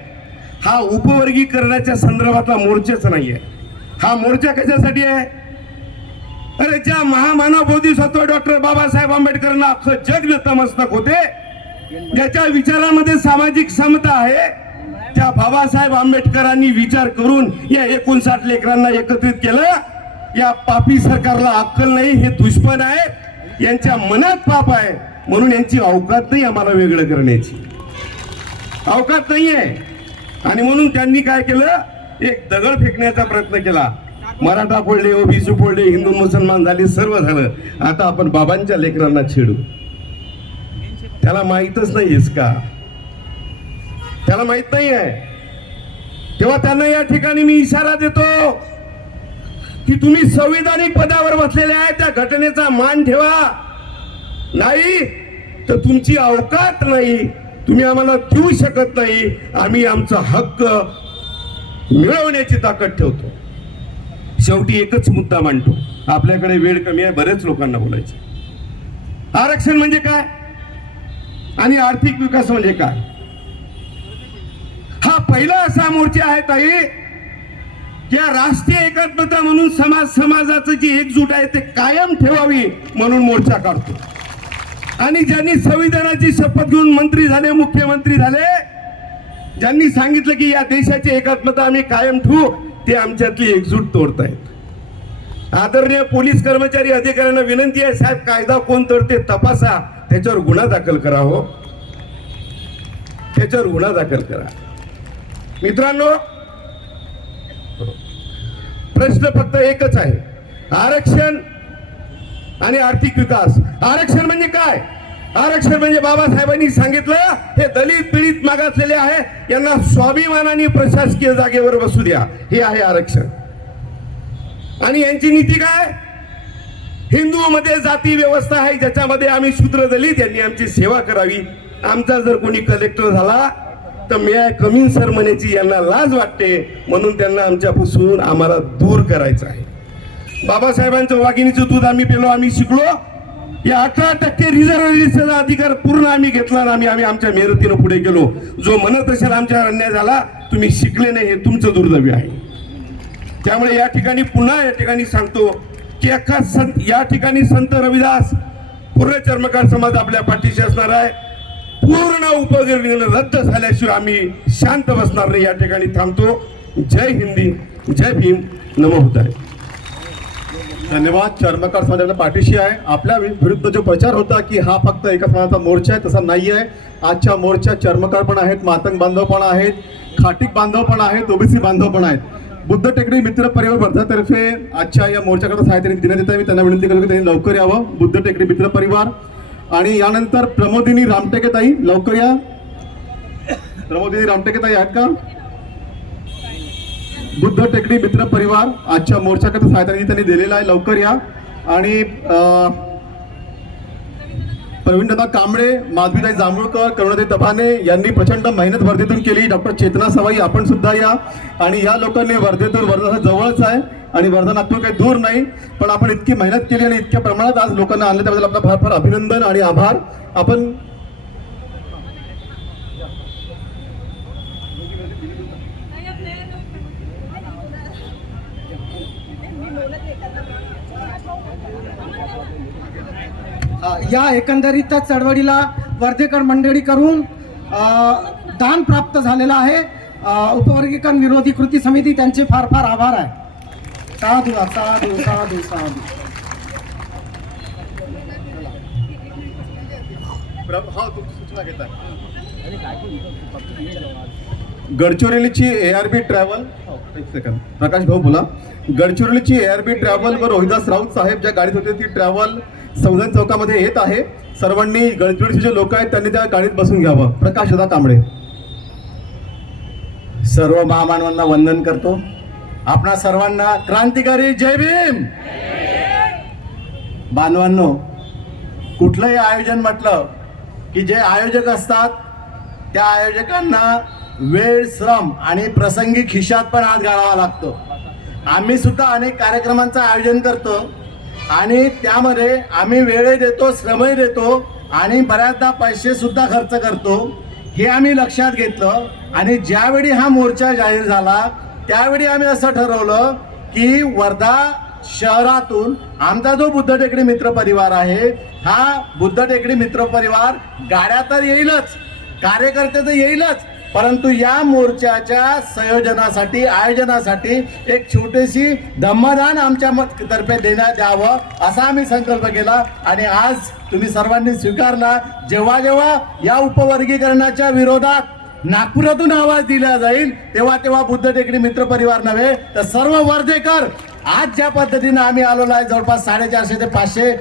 हा उपवर्गीकरणाच्या संदर्भातला मोर्चाच नाही आहे. हा मोर्चा कशासाठी आहे? अरे, ज्या महामानव बोधिसत्व डॉक्टर बाबासाहेब आंबेडकरांना अख्खं जग नतमस्तक होते, ज्याच्या विचारामध्ये सामाजिक समता आहे, त्या बाबासाहेब आंबेडकरांनी विचार करून या 59 लेकरांना एकत्रित केलं. या पापी सरकारला अक्कल नाही, हे दुश्मन आहेत, यांच्या मनात पाप आहे, म्हणून यांची अवकात नाही आम्हाला वेगळं करण्याची, अवकात नाहीये. आणि म्हणून त्यांनी काय केलं, एक दगड फेकण्याचा प्रयत्न केला. मराठा फोडले, ओबीसी फोडले, हिंदू मुसलमान झाले, सर्व झालं. आता आपण बाबांच्या लेकरांना छेडू. त्याला माहीतच नाहीयेस का? त्याला माहित नाही आहे. तेव्हा त्यांना या ठिकाणी मी इशारा देतो की तुम्ही संविधानिक पदावर बसलेले आहे, त्या घटनेचा मान ठेवा. नाही तर तुमची अवकात नाही, तुम्ही आम्हाला देऊ शकत नाही. आम्ही आमचा हक्क मिळवण्याची ताकद ठेवतो. शेवटी एकच मुद्दा मांडतो, आपल्याकडे वेळ कमी आहे, बरेच लोकांना बोलायचं. आरक्षण म्हणजे काय आणि आर्थिक विकास म्हणजे काय? हा पहिला असा मोर्चा आहे ताई, या राष्ट्रीय एकात्मता म्हणून समाजाचं जी एकजूट आहे ते कायम ठेवावी म्हणून मोर्चा काढतो. आणि ज्यांनी संविधानाची शपथ घेऊन मंत्री झाले, मुख्यमंत्री झाले, ज्यांनी सांगितलं की या देशाची एकात्मता आम्ही कायम ठेवू, ते आमच्यातली एकजूट तोडतायत. आदरणीय पोलीस कर्मचारी अधिकाऱ्यांना विनंती आहे, साहेब कायदा कोण तोडते तपासा, त्याच्यावर गुन्हा दाखल करा. हो, त्याच्यावर गुन्हा दाखल करा. मित्रांनो, प्रश्न फक्त एकच आहे, आरक्षण आणि आर्थिक विकास. आरक्षण म्हणजे काय? आरक्षण म्हणजे बाबासाहेबांनी सांगितलं, हे दलित पीडित मागासलेले आहे, यांना स्वाभिमानाने प्रशासकीय जागेवर बसू द्या, हे आहे आरक्षण. आणि यांची नीती काय? हिंदू मध्ये जाती व्यवस्था आहे, ज्याच्यामध्ये आम्ही शूद्र दलित यांनी आमची सेवा करावी. आमचा जर कोणी कलेक्टर झाला तर मी कमी सर म्हणायची यांना लाज वाटते, म्हणून त्यांना आमच्यापासून आम्हाला दूर करायचं आहे. बाबासाहेबांचं वाघिणीचं दूध आम्ही पेलो, आम्ही शिकलो. या 18% रिझर्वेशनचा अधिकार पूर्ण आम्ही घेतला आणि आम्ही आमच्या मेहनतीनं पुढे गेलो. जो म्हणत असेल आमच्यावर अन्याय झाला, तुम्ही शिकले नाही, हे तुमचं दुर्दैव आहे. त्यामुळे या ठिकाणी पुन्हा या ठिकाणी सांगतो की या ठिकाणी संत रविदास, पूर्ण चर्मकार समाज आपल्या पाठीशी असणार आहे. पूर्ण उपवर्गीकरण रद्द झाल्याशिवाय आम्ही शांत बसणार नाही. या ठिकाणी थांबतो. जय हिंदी, जय भीम, नमो बुद्धाय. धन्यवाद. चर्मकार समाजाच्या पाठीशी आहे. आपल्या विरुद्ध जो प्रचार होता की हा फक्त एका समाजाचा मोर्चा आहे, तसा नाही आहे. आजच्या मोर्चात चर्मकार पण आहेत, मातंग बांधव पण आहेत, खाटीक बांधव पण आहेत, ओबीसी बांधव पण आहेत. बुद्ध टेकडी मित्र परिवार वर्धातर्फे आजच्या या मोर्चाकरता साहित्य देण्यात येत आहे. मी त्यांना विनंती करतो की त्यांनी लवकर यावं. बुद्ध टेकडी मित्र परिवार. आणि यानंतर प्रमोदिनी रामटेके ताई, लवकर या. प्रमोदिनी रामटेके ताई आहेत का? बुद्ध टेकडी मित्र परिवार आजच्या मोर्चाकरता साहित्य त्यांनी दिलेला आहे, लवकर या. आणि प्रवीणदादा कांबळे, माधवीताई जांभूळकर, करुणाताई तभाने यांनी प्रचंड मेहनत वर्धेतून केली. डॉक्टर चेतना सवाई, आपण सुद्धा या. आणि या लोकांनी वर्धेतून, वर्धा जवळच आहे आणि वर्धा नागपूर काही दूर नाही, पण आपण इतकी मेहनत केली आणि इतक्या प्रमाणात आज लोकांना आणलं, त्याबद्दल आपला फार फार अभिनंदन आणि आभार. आपण या एकंदरीत चळवळीला वर्धेकर मंडळी करून दान प्राप्त झालेलं आहे. उपवर्गीकरण विरोधी कृती समिती त्यांचे फार फार आभार आहे. साधू साधू साधू साधू. गडचिरोलीची ARB ट्रॅव्हल, एक सेकंड प्रकाश भाऊ बोला. गडचिरोलीची ARB ट्रॅव्हल व रोहिदास राऊत साहेब ज्या गाडीत होते, ती ट्रॅव्हल संविधान चौकामध्ये येत आहे. सर्वांनी, गडचिरोलीचे जे लोक आहेत त्यांनी त्या गाडीत बसून घ्यावं. प्रकाश दादा कांबळे. सर्व महामानवांना वंदन करतो. आपणा सर्वांना क्रांतिकारी जय भीम. बांधवांनो, कुठलंही आयोजन म्हटलं की जे आयोजक असतात त्या आयोजकांना वेळ, श्रम आणि प्रसंगी खिशात पण हात घालावा लागतो. आम्ही सुद्धा अनेक कार्यक्रमांचं आयोजन करतो आणि त्यामध्ये आम्ही वेळही देतो, श्रमही देतो आणि बऱ्याचदा पैसे सुद्धा खर्च करतो. हे आम्ही लक्षात घेतलं आणि ज्यावेळी हा मोर्चा जाहीर झाला त्यावेळी आम्ही असं ठरवलं की वर्धा शहरातून आमचा जो बुद्ध टेकडी मित्र परिवार आहे, हा बुद्ध टेकडी मित्र परिवार गाड्या तर येईलच, कार्यकर्ते तर येईलच, परंतु या मोर्चाच्या संयोजनासाठी, आयोजनासाठी एक छोटीशी धम्मदान आमच्या तर्फे देण्यात यावं असा आम्ही संकल्प केला आणि आज तुम्ही सर्वांनी स्वीकारला. जेव्हा जेव्हा या उपवर्गीकरणाच्या विरोधात नागपुरातून आवाज दिला जाईल तेव्हा तेव्हा बुद्ध टेकडी मित्र परिवार नव्हे तर सर्व वर्धेकर आज ज्या पद्धतीने आम्ही आलेलो आहे, जवळपास 450 ते 500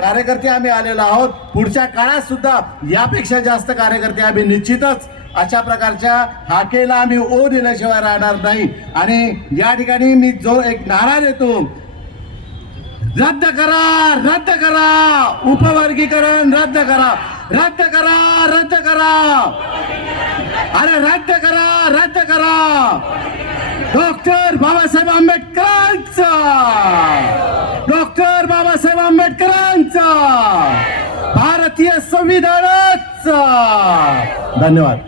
कार्यकर्ते आम्ही आलेलो आहोत. पुढच्या काळात सुद्धा यापेक्षा जास्त कार्यकर्ते आम्ही निश्चितच अशा प्रकारच्या हाकेला आम्ही ओ दिल्याशिवाय राहणार नाही. आणि या ठिकाणी मी जो एक नारा देतो, रद्द करा, रद्द करा, उपवर्गीकरण रद्द करा, रद्द करा, रद्द करा, अरे रद्द करा, रद्द करा. डॉक्टर बाबासाहेब आंबेडकरांचा, डॉक्टर बाबासाहेब आंबेडकरांचा, भारतीय संविधानाचा. धन्यवाद.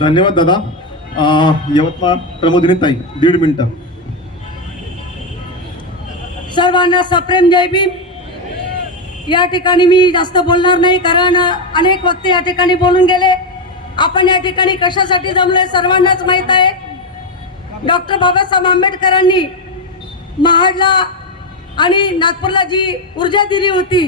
धन्यवाद दादा. यवतमाळ प्रमोदिनी ताई 1.5 मिनिटं. सर्वांना सप्रेम जय भीम. या ठिकाणी मी जास्त बोलणार नाही कारण अनेक वक्ते या ठिकाणी बोलून गेले. आपण या ठिकाणी कशासाठी जमलोय सर्वांनाच माहीत आहे. डॉक्टर बाबासाहेब आंबेडकरांनी महाडला आणि नागपूरला जी ऊर्जा दिली होती,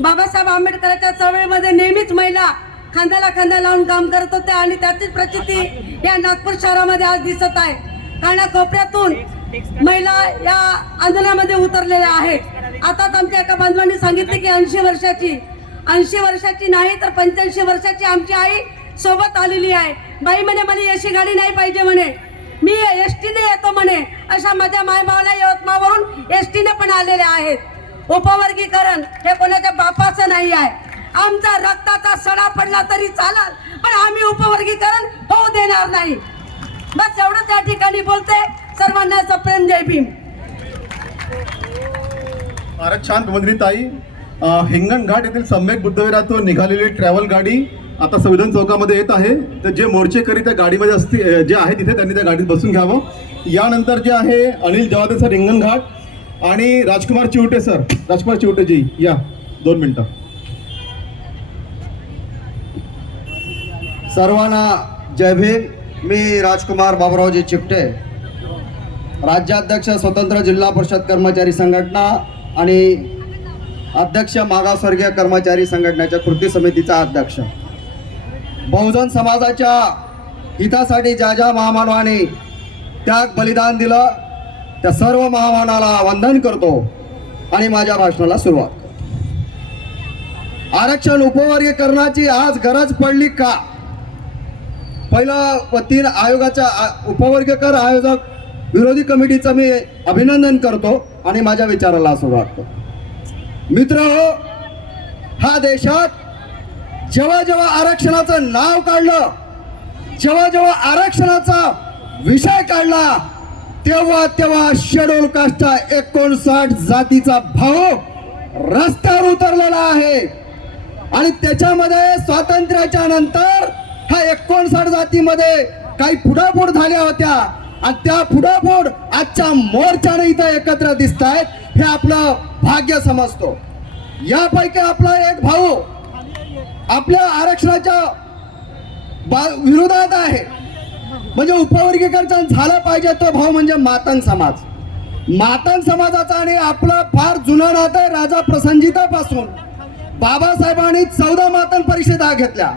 बाबासाहेब आंबेडकरांच्या चळवळीमध्ये नेहमीच महिला खांद्याला खांदा लावून काम करत होत्या आणि त्याचीच प्रचिती या नागपूर शहरामध्ये आज दिसत आहे. कानाकोपऱ्यातून महिला या आंदोलनामध्ये उतरलेल्या आहेत. आताच आमच्या एका बांधवांनी सांगितले की 80 वर्षाची नाही तर 85 वर्षाची आमची आई सोबत आलेली आहे. बाई म्हणे मला अशी गाडी नाही पाहिजे म्हणे, मी एसटीने येतो म्हणे. अशा माझ्या मायबाला यवतमाळवरून एसटीने पण आलेले आहेत. उपवर्गीकरण हे कोणाच्या बापाचं नाही आहे. आमचा रक्ताचा सडा पडला तरी चालेल पण आम्ही उपवर्गीकरण होऊ देणार नाही. बस एवढंच या ठिकाणी बोलते. सर्वांना सप्रेम जय भीम. फारच छान प्रमोदिनी ताई. हिंगणघाट येथील सम्यक बुद्धविहारातून निघालेली ट्रॅव्हल गाडी आता संविधान चौकामध्ये येत आहे. तर जे मोर्चेकरी त्या गाडीमध्ये असतील जे आहे तिथे त्यांनी त्या गाडीत बसून घ्यावं. यानंतर जे आहे अनिल जवादे सर हिंगणघाट आणि राजकुमार चिवटे सर, राजकुमार चिवटेजी या 2 मिनिटं. सर्वांना जय भीम. मी राजकुमार बाबुरावजी चिपटे, राज्याध्यक्ष स्वतंत्र जिल्हा परिषद कर्मचारी संघटना आणि अध्यक्ष मागासवर्गीय कर्मचारी संघटनेच्या कृती समितीचा अध्यक्ष. बहुजन समाजाच्या हितासाठी ज्या ज्या महामानवाने त्याग बलिदान दिलं त्या सर्व महामानवाला वंदन करतो आणि माझ्या भाषणाला सुरुवात करतो. आरक्षण उपवर्गीकरणाची आज गरज पडली का? पहिलं 3 आयोगाच्या उपवर्गीकर आयोजक विरोधी कमिटीचं मी अभिनंदन करतो आणि माझ्या विचाराला सुरुवात करतो. मित्रहो, हा देशात जेव्हा जेव्हा आरक्षणाचं नाव काढलं, जेव्हा जेव्हा आरक्षणाचा विषय काढला तेव्हा तेव्हा शेड्यूल कास्टचा 59 जातीचा भाऊ रस्त्यावर उतरलेला आहे आणि त्याच्यामध्ये स्वातंत्र्याच्या नंतर हा 59 जातीमध्ये काही फुडाफूड झाल्या होत्या आणि त्या फुडाफूड आजच्या मोर्चाने इथं एकत्र दिसत आहेत. हे आपलं भाग्य समजतो. यापैकी आपला एक भाऊ आपल्या आरक्षणाच्या विरोधात आहे, म्हणजे उपवर्गीकरण झालं पाहिजे. तो भाऊ म्हणजे मातंग समाज. मातंग समाजाचा आणि आपलं फार जुनं नातं आहे. राजा प्रसंजितापासून बाबासाहेबांनी 14 मातंग परिषदा घेतल्या.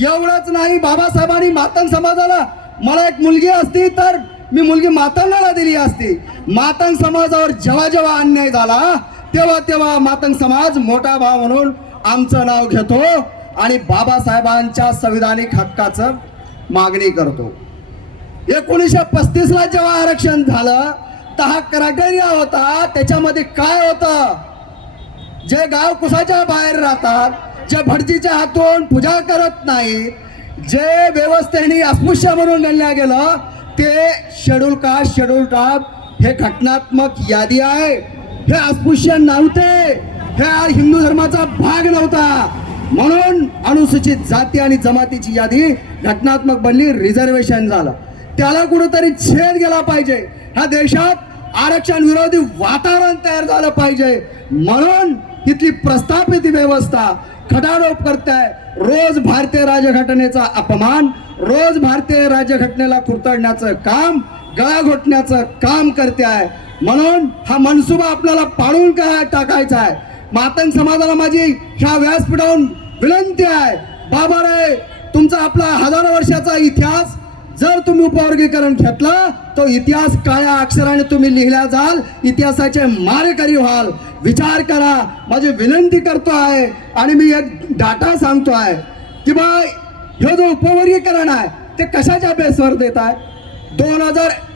एवढंच नाही, बाबासाहेबांनी मातंग समाजाला, मला एक मुलगी असती तर मी मुलगी मातंगाला दिली असती. मातंग समाजावर जेव्हा जेव्हा अन्याय झाला तेव्हा तेव्हा मातंग समाज मोठा भाव म्हणून आमचं नाव घेतो आणि बाबासाहेबांच्या संविधानिक हक्काचं मागणी करतो. 1935 ला जेव्हा आरक्षण झालं तर हा क्रायटेरिया होता. त्याच्यामध्ये काय होतं, जे गाव कुसाच्या बाहेर राहतात, जे भटजीच्या हातून पूजा करत नाही, जे व्यवस्थेने अस्पृश्य म्हणून गणल्या गेलं, ते शेड्यूल कास्ट शेड्यूल ट्राइब हे घटनात्मक यादी आहे. हे अस्पृश्य नव्हते, हे हिंदू धर्माचा भाग नव्हता. म्हणून अनुसूचित जाती आणि जमातीची यादी घटनात्मक बनली, रिझर्वेशन झालं. त्याला कुठेतरी छेद गेला पाहिजे. ह्या देशात आरक्षण विरोधी वातावरण तयार झालं पाहिजे. म्हणून तिथली प्रस्थापित व्यवस्था खटारोप करताय. रोज भारतीय राज्यघटनेचा अपमान, रोज भारतीय राज्यघटनेला कुरतडण्याचं काम, गळा घोटण्याचं काम करते आहे. म्हणून हा मनसुबा आपल्याला पाडून टाकायचा आहे. मातंग समाजाला माझी ह्या व्यासपीठावरून विनंती आहे, बाबा रे, तुमचा आपला हजारो वर्षाचा इतिहास जर तुम्ही उपवर्गीकरण घेतलं तो इतिहास काळ्या अक्षराने तुम्ही लिहिला जाल, इतिहासाचे मारेकरी व्हाल. विचार करा. माझी विनंती करतो आहे आणि मी एक डाटा सांगतो आहे की बा हे जो उपवर्गीकरण आहे ते कशाच्या बेसवर देत आहे.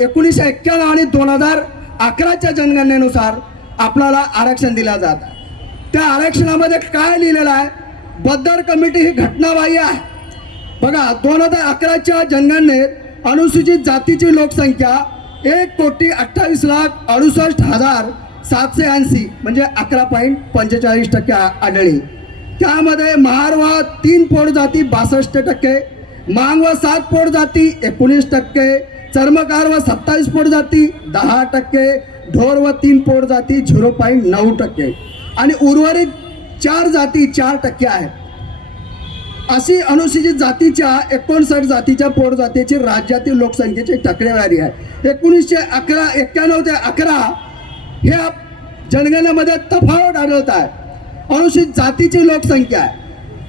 1991 आणि 2011च्या जनगणनेनुसार आपल्याला आरक्षण दिलं जातं. त्या आरक्षणामध्ये काय लिहिलेलं आहे, बद्दर कमिटी ही घटनाबाह्य आहे. बघा, 2011च्या जनगणनेत अनुसूचित जातीची लोकसंख्या 1,28,68,780 म्हणजे 11.45% आढळली. त्यामध्ये महार व 3 पोट जाती 62%, मांग व 7 पोट जाती 19%, चर्मकार व 27 पोट जाती 10%, ढोर व 3 पोट जाती 0.9% आणि उर्वरित 4 जाती 4% आहेत. अशी अनुसूचित जातीच्या 59 जातीच्या पोट जातीची राज्यातील लोकसंख्येची टक्केवारी आहे. 1991 ते 11 ह्या जनगणनेमध्ये तफावत आढळत आहे. अनुसूचित जातीची लोकसंख्या आहे.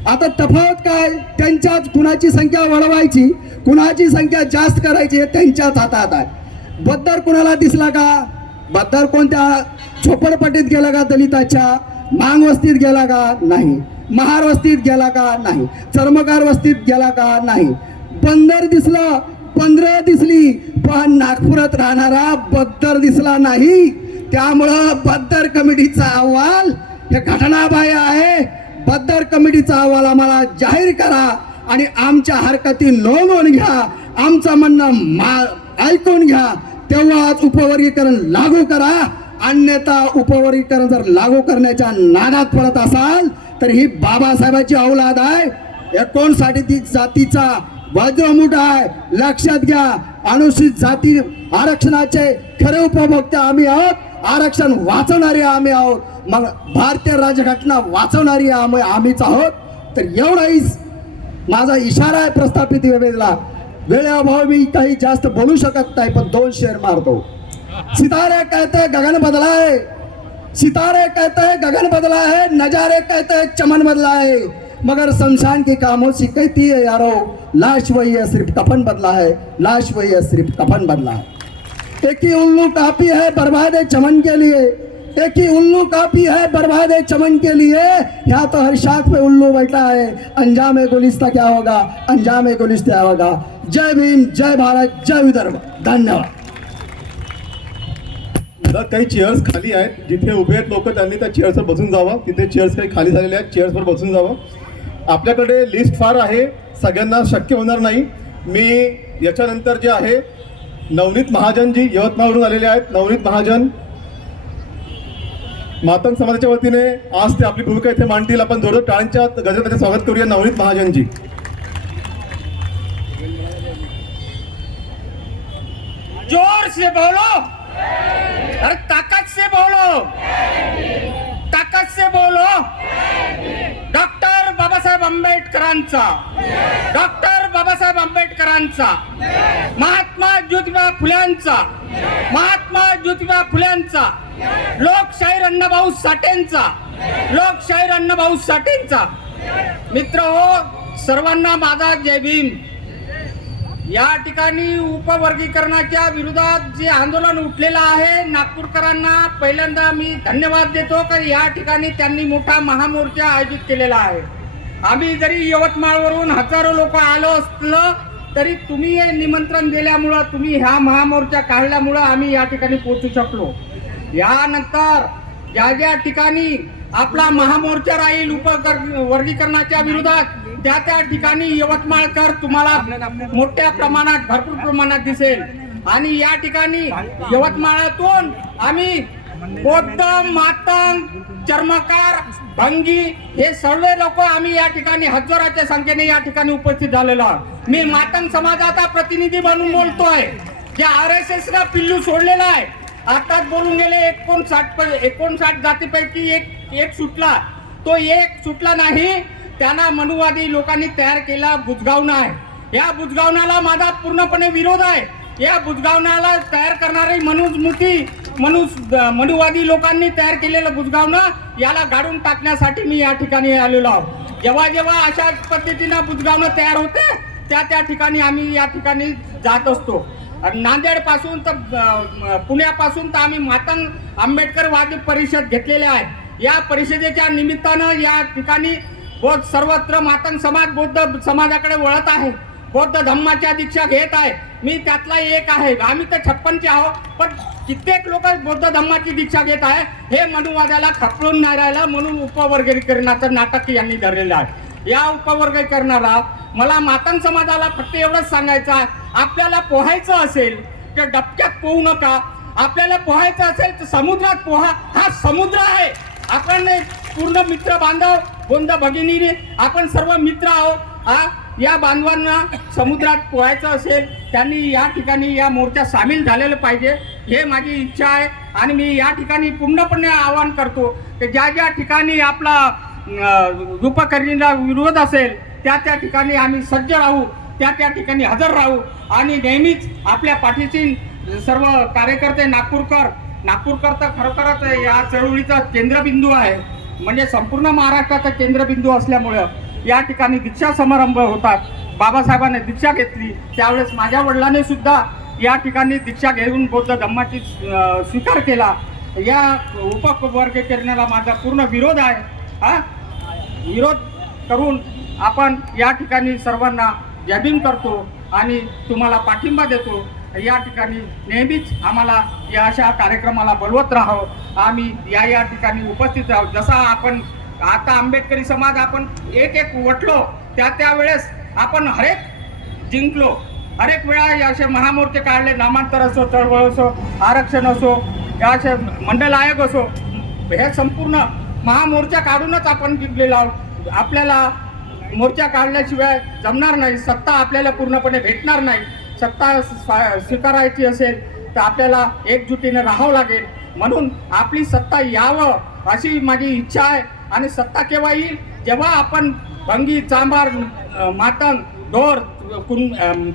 आता तफावत काय, त्यांच्याच कुणाची संख्या वाढवायची, कुणाची संख्या जास्त करायची हे त्यांच्याच हातात आहे. बद्दर कुणाला दिसला का, बद्दर कोणत्या झोपडपट्टीत गेला का, दलिताच्या मांग वस्तीत गेला का नाही, महार वस्तीत गेला का नाही, चर्मकार वस्तीत गेला का नाही. बंदर दिसलं, 15 दिसली, पण नागपुरात राहणारा बद्दर दिसला नाही. त्यामुळं बद्दर कमिटीचा अहवाल हे घटनाबाह्य आहे. बद्दर कमिटीचा अहवाल आम्हाला जाहीर करा आणि आमच्या हरकती नोंदवून घ्या. आमचं म्हणणं ऐकून घ्या, तेव्हाच उपवर्गीकरण लागू करा. अन्यथा उपवर्गीकरण जर लागू करण्याच्या नादात पडत असाल तर ही बाबासाहेबांची औलाद आहे. 59 जातीचा वज्रमुठ आहे. लक्षात घ्या, अनुसूचित जाती आरक्षणाचे खरे उपभोक्ते आम्ही आहोत. आरक्षण वाचवणारे आम्ही आहोत. मग भारतीय राज्यघटना वाचवणारी आम्हीच आहोत. तर एवढाच माझा इशारा आहे प्रस्थापित व्यवस्थेला. वेळेअभावी मी काही जास्त बोलू शकत नाही, पण 2 शेर मारतो. सितारे कहते हैं गगन बदला है, सितारे कहते हैं गगन बदला है, नजारे कहते हैं चमन बदला है, मगर शमशान की खामोशी कहती है यारो, लाश वही है सिर्फ कफन बदला है, लाश वही है सिर्फ कफन बदला है. एक ही उल्लू काफी है बर्बाद चमन के लिए, एक ही उल्लू काफी है बर्बाद चमन के लिए. यहाँ तो हर शाख पे उल्लू बैठा है, अंजाम गुलिस्ता क्या होगा, अंजाम गुलिस्ता होगा. जय भीम, जय भारत, जय विदर्भ. धन्यवाद. काही चेअर्स खाली आहेत, जिथे उभे आहेत लोक त्यांनी त्या चेअर्सवर बसून जावं. तिथे चेअर्स काही खाली झालेल्या आहेत, चेअर्सवर बसून जावं. आपल्याकडे लिस्ट फार आहे, सगळ्यांना शक्य होणार नाही. मी याच्यानंतर जे आहे नवनीत महाजनजी यवतमाळवरून आलेले आहेत. नवनीत महाजन मातंग समाजाच्या वतीने आज ते आपली भूमिका इथे मांडतील. आपण जोरदार टाळ्यांच्या गजरामध्ये स्वागत करूया नवनीत महाजनजी. जोर से बोलो, अरे ताकत से बोलो, ताकत से बोलो. डॉक्टर बाबासाहेब आंबेडकरांचा, डॉक्टर बाबासाहेब आंबेडकरांचा, महात्मा ज्योतिबा फुल्यांचा, महात्मा ज्योतिबा फुल्यांचा, लोकशाहीर अण्णाभाऊ साठेंचा, लोकशाहीर अण्णाभाऊ साठेंचा. मित्र हो, सर्वांना माझा जय भीम. या ठिकाणी उपवर्गीकरणाच्या विरोधात जे आंदोलन उठलेलं आहे, नागपूरकरांना पहिल्यांदा मी धन्यवाद देतो की या ठिकाणी त्यांनी मोठा महामोर्चा आयोजित केलेला आहे. आम्ही जरी यवतमाळवरून हजारो लोक आलो असलं तरी तुम्ही हे निमंत्रण दिल्यामुळं, तुम्ही ह्या महामोर्चा काढल्यामुळं आम्ही या ठिकाणी पोहोचू शकलो. यानंतर ज्या ज्या ठिकाणी आपला महामोर्चा राहील वर्गीकरणाच्या विरोधात, त्या ठिकाणी यवतमाळकर तुम्हाला मोठ्या प्रमाणात, भरपूर प्रमाणात दिसेल. आणि या ठिकाणी यवतमाळातून आम्ही बौद्ध, मातंग, चर्मकार, भंगी हे सर्व लोक आम्ही या ठिकाणी हजाराच्या संख्येने या ठिकाणी उपस्थित झालेलो आहोत. मी मातंग समाजाचा प्रतिनिधी म्हणून बोलतोय. जे RSS ला पिल्लू सोडलेला आहे, आताच बोलून गेले 59 जातीपैकी एक सुटला. तो एक सुटला नाही, त्यांना मनुवादी लोकांनी तयार केला बुजगावणं आहे. या बुजगावण्याला माझा पूर्णपणे विरोध आहे. या बुजगावण्याला तयार करणारी मनुवादी लोकांनी तयार केलेलं बुजगावणं, याला गाडून टाकण्यासाठी मी या ठिकाणी आलेलो आहोत. जेव्हा जेव्हा अशा पद्धतीनं बुजगावणं तयार होते, त्या ठिकाणी आम्ही या ठिकाणी जात असतो. नांदेड पासून तर पुण्यापासून तर आम्ही मातंग आंबेडकरवादी परिषद घेतलेले आहे. या परिषदेच्या निमित्तानं या ठिकाणी सर्वत्र मातंग समाज बौद्ध समाजाकडे वळत आहे, बौद्ध धम्माच्या दीक्षा घेत आहे. मी त्यातला एक आहे. आम्ही तर 56चे आहोत, पण कित्येक लोक बौद्ध धम्माची दीक्षा घेत आहे. हे मनुवादाला खपवून नाही राहिलं, म्हणून उपवर्गीकरणाचं नाटक यांनी धरलेलं आहे. या उपवर्गीकरणाला मला मातंग समाजाला फक्त एवढंच सांगायचं आहे, आपल्याला पोहायचं असेल तर डबक्यात पोहू नका. आपल्याला पोहायचं असेल तर समुद्रात पोहा. हा समुद्र आहे. आपण पूर्ण मित्र बांधव, बंध भगिनी, आपण सर्व मित्र आहोत. या बांधवांना समुद्रात पोहायचं असेल, त्यांनी या ठिकाणी या मोर्चात सामील झालेलं पाहिजे, हे माझी इच्छा आहे. आणि मी या ठिकाणी पूर्णपणे आवाहन करतो की ज्या ज्या ठिकाणी आपला उपकरणीला विरोध असेल, त्या ठिकाणी आम्ही सज्ज राहू, त्या ठिकाणी हजर राहू. आणि नेहमीच आपल्या पाठीशी सर्व कार्यकर्ते, नागपूरकर तर खरोखरच या चळवळीचा केंद्रबिंदू आहे. म्हणजे संपूर्ण महाराष्ट्राचा केंद्रबिंदू असल्यामुळं या ठिकाणी दीक्षा समारंभ होतात. बाबासाहेबांनी दीक्षा घेतली, त्यावेळेस माझ्या वडिलांनी सुद्धा या ठिकाणी दीक्षा घेऊन बौद्ध धम्माची स्वीकार केला. या उपवर्गीकरणाला माझा पूर्ण विरोध आहे. विरोध करून आपण या ठिकाणी सर्वांना जय भीम करतो आणि तुम्हाला पाठिंबा देतो. या ठिकाणी नेहमीच आम्हाला या अशा कार्यक्रमाला बोलवत राहावं. आम्ही या ठिकाणी उपस्थित राहू. जसा आपण आता आंबेडकरी समाज आपण एक वटलो, त्यावेळेस आपण हरेक जिंकलो. हरेक वेळा असे महामोर्चे काढले, नामांतर असो, चळवळ असो, आरक्षण असो, या असे मंडल आयोग असो, हे संपूर्ण महामोर्चा काढूनच आपण जिंकलेलो आहोत. आपल्याला मोर्चा काढल्याशिवाय जमणार नाही. सत्ता आपल्याला पूर्णपणे भेटणार नाही. सत्ता स्वीकारायची असेल तर आपल्याला एकजुटीने राहावं लागेल. म्हणून आपली सत्ता यावं अशी माझी इच्छा आहे. आणि सत्ता केव्हा येईल? जेव्हा आपण भंगी, चांभार, मातंग, ढोर,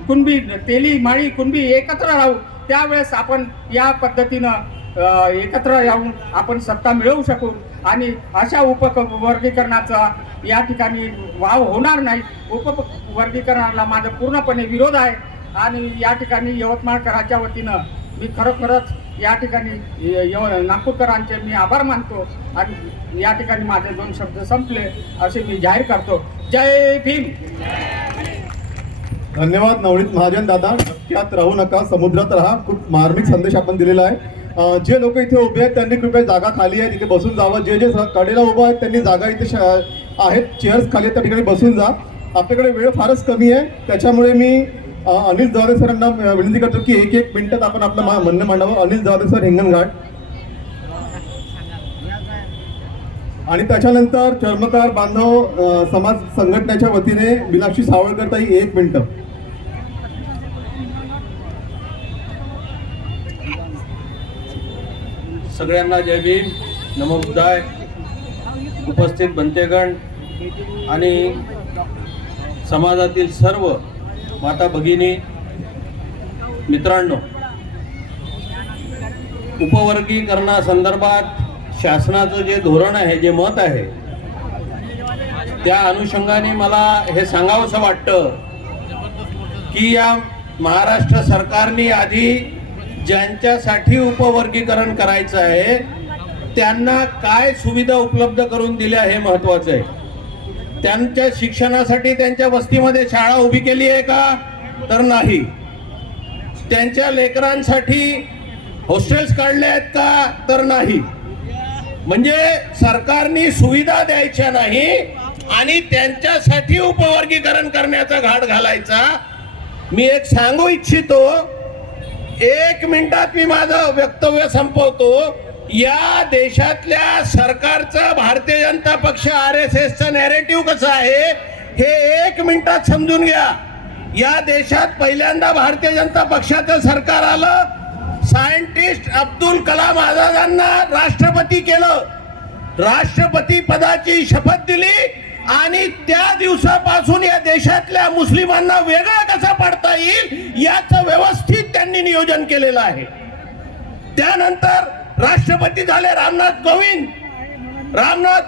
कुणबी, तेली, माळी, कुणबी एकत्र राहू, त्यावेळेस आपण या पद्धतीनं एकत्र राहून आपण सत्ता मिळवू शकू. आणि अशा उपवर्गीकरणाचा या ठिकाणी वाव होणार नाही. उपवर्गीकरणाला माझा पूर्णपणे विरोध आहे. आणि या ठिकाणी यवतमाळकरांच्या वतीनं मी खरोखरच या ठिकाणी नागपूरकरांचे मी आभार मानतो. आणि या ठिकाणी माझे 2 शब्द संपले असे मी जाहीर करतो. जय भीम. धन्यवाद नवनीत महाजन दादा. डबक्यात राहू नका, समुद्रात राहा. खूप मार्मिक संदेश आपण दिलेला आहे. जे लोक इथे उभे आहेत त्यांनी कृपया जागा खाली आहे तिथे बसून जावं. जे कडेला उभं आहेत त्यांनी जागा इथे आहेत, चेअर्स खाली आहेत, त्या ठिकाणी बसून जा. आपल्याकडे वेळ फारच कमी आहे, त्याच्यामुळे मी अनिल जाधव सरांना विनंती करतो की 1 मिनिटात आपण आपलं म्हणणं मांडावं. अनिल जाधव सर, हिंगणघाट. आणि त्याच्यानंतर चर्मकार बांधव समाज संघटनेच्या वतीने मीनाक्षी सावळकर ताई 1 मिनिट. सगळ्यांना जय भीम, नमो बुद्धाय. उपस्थित बनतेगण आणि समाजातील सर्व माता भगिनी, मित्रांनो, उपवर्गीकरणासंदर्भात शासनाचं जे धोरण आहे, जे मत आहे, त्या अनुषंगाने मला हे सांगावंसं वाटतं की या महाराष्ट्र सरकारने आधी ज्यांच्यासाठी उपवर्गीकरण करायचं आहे त्यांना काय सुविधा उपलब्ध करून दिल्या हे महत्त्वाचं आहे. त्यांच्या शिक्षणासाठी त्यांच्या वस्तीमध्ये शाळा उभी केली आहे का? तर नाही. त्यांच्या लेकरांसाठी हॉस्टेल्स काढले आहेत का? तर नाही. म्हणजे सरकारने सुविधा द्यायच्या नाही आणि त्यांच्यासाठी उपवर्गीकरण करण्याचा घाट घालायचा. मी एक सांगू इच्छितो, 1 मिनिटात मी माझं वक्तव्य संपवतो. या देशातल्या सरकारचं भारतीय जनता पक्ष RSSचं नॅरेटिव्ह कसं आहे हे 1 मिनिटात समजून घ्या. या देशात पहिल्यांदा भारतीय जनता पक्षाचं सरकार आलं. सायंटिस्ट अब्दुल कलाम आझादांना राष्ट्रपती केलं, राष्ट्रपती पदाची शपथ दिली आणि त्या दिवसापासून या देशातल्या मुस्लिमांना वेगळं कसं पाडता येईल याचं व्यवस्थित त्यांनी नियोजन केलेलं आहे. त्यानंतर राष्ट्रपती झाले रामनाथ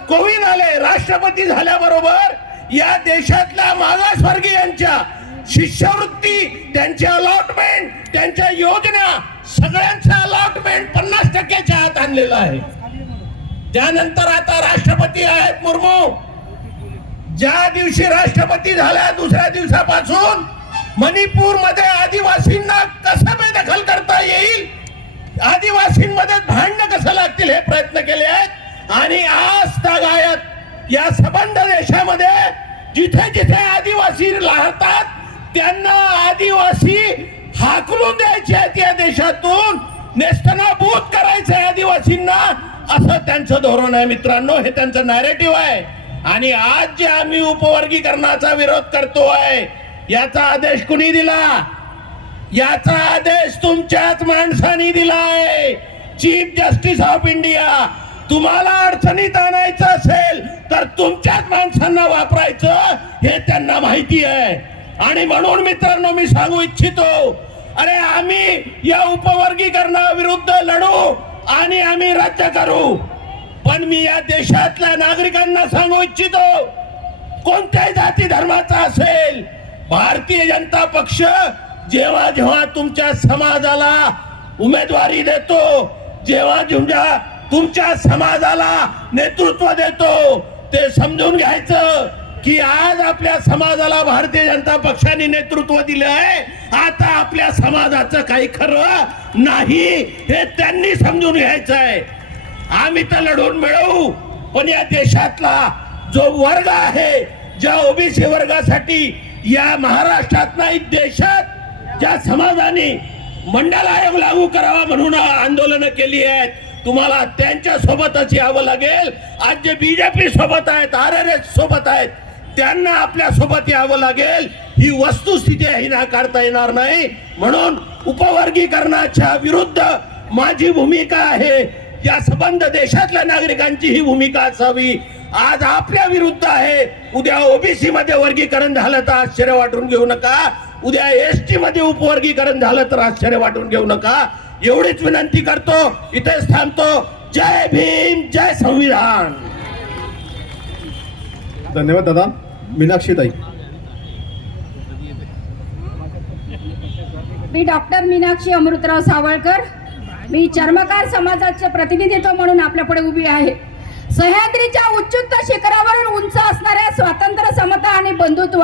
कोविंद आले. राष्ट्रपती झाल्याबरोबर या देशातल्या मागासवर्गीयांच्या शिष्यवृत्ती, त्यांचे अलॉटमेंट, त्यांच्या योजना सगळ्यांचं अलॉटमेंट 50%च्या आत आणलेलं आहे. त्यानंतर आता राष्ट्रपती आहेत मुर्मू. ज्या दिवशी राष्ट्रपती झाल्या दुसऱ्या दिवसापासून मणिपूर मध्ये आदिवासींना कसं बेदखल करता येईल, आदिवासींमध्ये भांडणं कसं लागतील हे प्रयत्न केले आहेत. आणि आज तागायत या संबंध देशामध्ये जिथे जिथे आदिवासी राहतात त्यांना आदिवासी हाकलून द्यायचे आहेत, या देशातून नेस्तनाबूत करायचे आदिवासींना, असं त्यांचं धोरण आहे. मित्रांनो, हे त्यांचं नॅरेटिव्ह आहे. आणि आज जे आम्ही उपवर्गीकरणाचा विरोध करतोय याचा आदेश कुणी दिला? याचा आदेश तुमच्याच माणसांनी दिलाय. Chief justice of India. तुम्हाला अडचणीत आणायचं असेल तर तुमच्याच माणसांना वापरायचं हे त्यांना माहिती आहे. आणि म्हणून मित्रांनो मी सांगू इच्छितो, अरे आम्ही या उपवर्गीकरणाविरुद्ध लढू आणि आम्ही राज्य करू. पण मी या देशातल्या नागरिकांना सांगू इच्छितो, कोणत्याही जाती धर्माचा असेल, भारतीय जनता पक्ष जेव्हा जेव्हा तुमच्या समाजाला उमेदवारी देतो, जेव्हा जेव्हा तुमच्या समाजाला नेतृत्व देतो, ते समजून घ्यायचं की आज आपल्या समाजाला भारतीय जनता पक्षाने नेतृत्व दिलं आहे, आता आपल्या समाजाचं काही खरं नाही हे त्यांनी समजून घ्यायचं आहे. आम्ही तर लढून मिळवू, पण या देशातला जो वर्ग आहे, ज्या ओबीसी वर्गासाठी या महाराष्ट्रात नाही देशात ज्या समाजाने मंडल आयोग लागू करावा म्हणून आंदोलन केली आहेत, तुम्हाला त्यांच्या सोबतच यावं लागेल. आज जे बीजेपी सोबत आहेत, RRS सोबत आहेत, त्यांना आपल्या सोबत यावं लागेल. ही वस्तुस्थिती ही नाकारता येणार नाही. म्हणून उपवर्गीकरणाच्या विरुद्ध माझी भूमिका आहे. या संबंध देशातल्या नागरिकांची ही भूमिका असावी. आज आपल्या विरुद्ध आहे, उद्या ओबीसी मध्ये वर्गीकरण झालं तर आश्चर्य वाटून घेऊ नका, उद्या ST मध्ये उपवर्गीकरण झालं तर आश्चर्य वाटून घेऊ नका. एवढीच विनंती करतो, इथेच थांबतो. जय भीम, जय संविधान. धन्यवाद दादा. मीनाक्षी ताई. मी डॉक्टर मीनाक्षी अमृतराव सावळकर. मी चर्मकार समाजाचे प्रतिनिधित्व म्हणून आपल्या पुढे उभी आहे. सह्याद्रीच्या उच्चुत्त शिखरावरून उंच असणाऱ्या स्वातंत्र्य, समता आणि बंधुत्व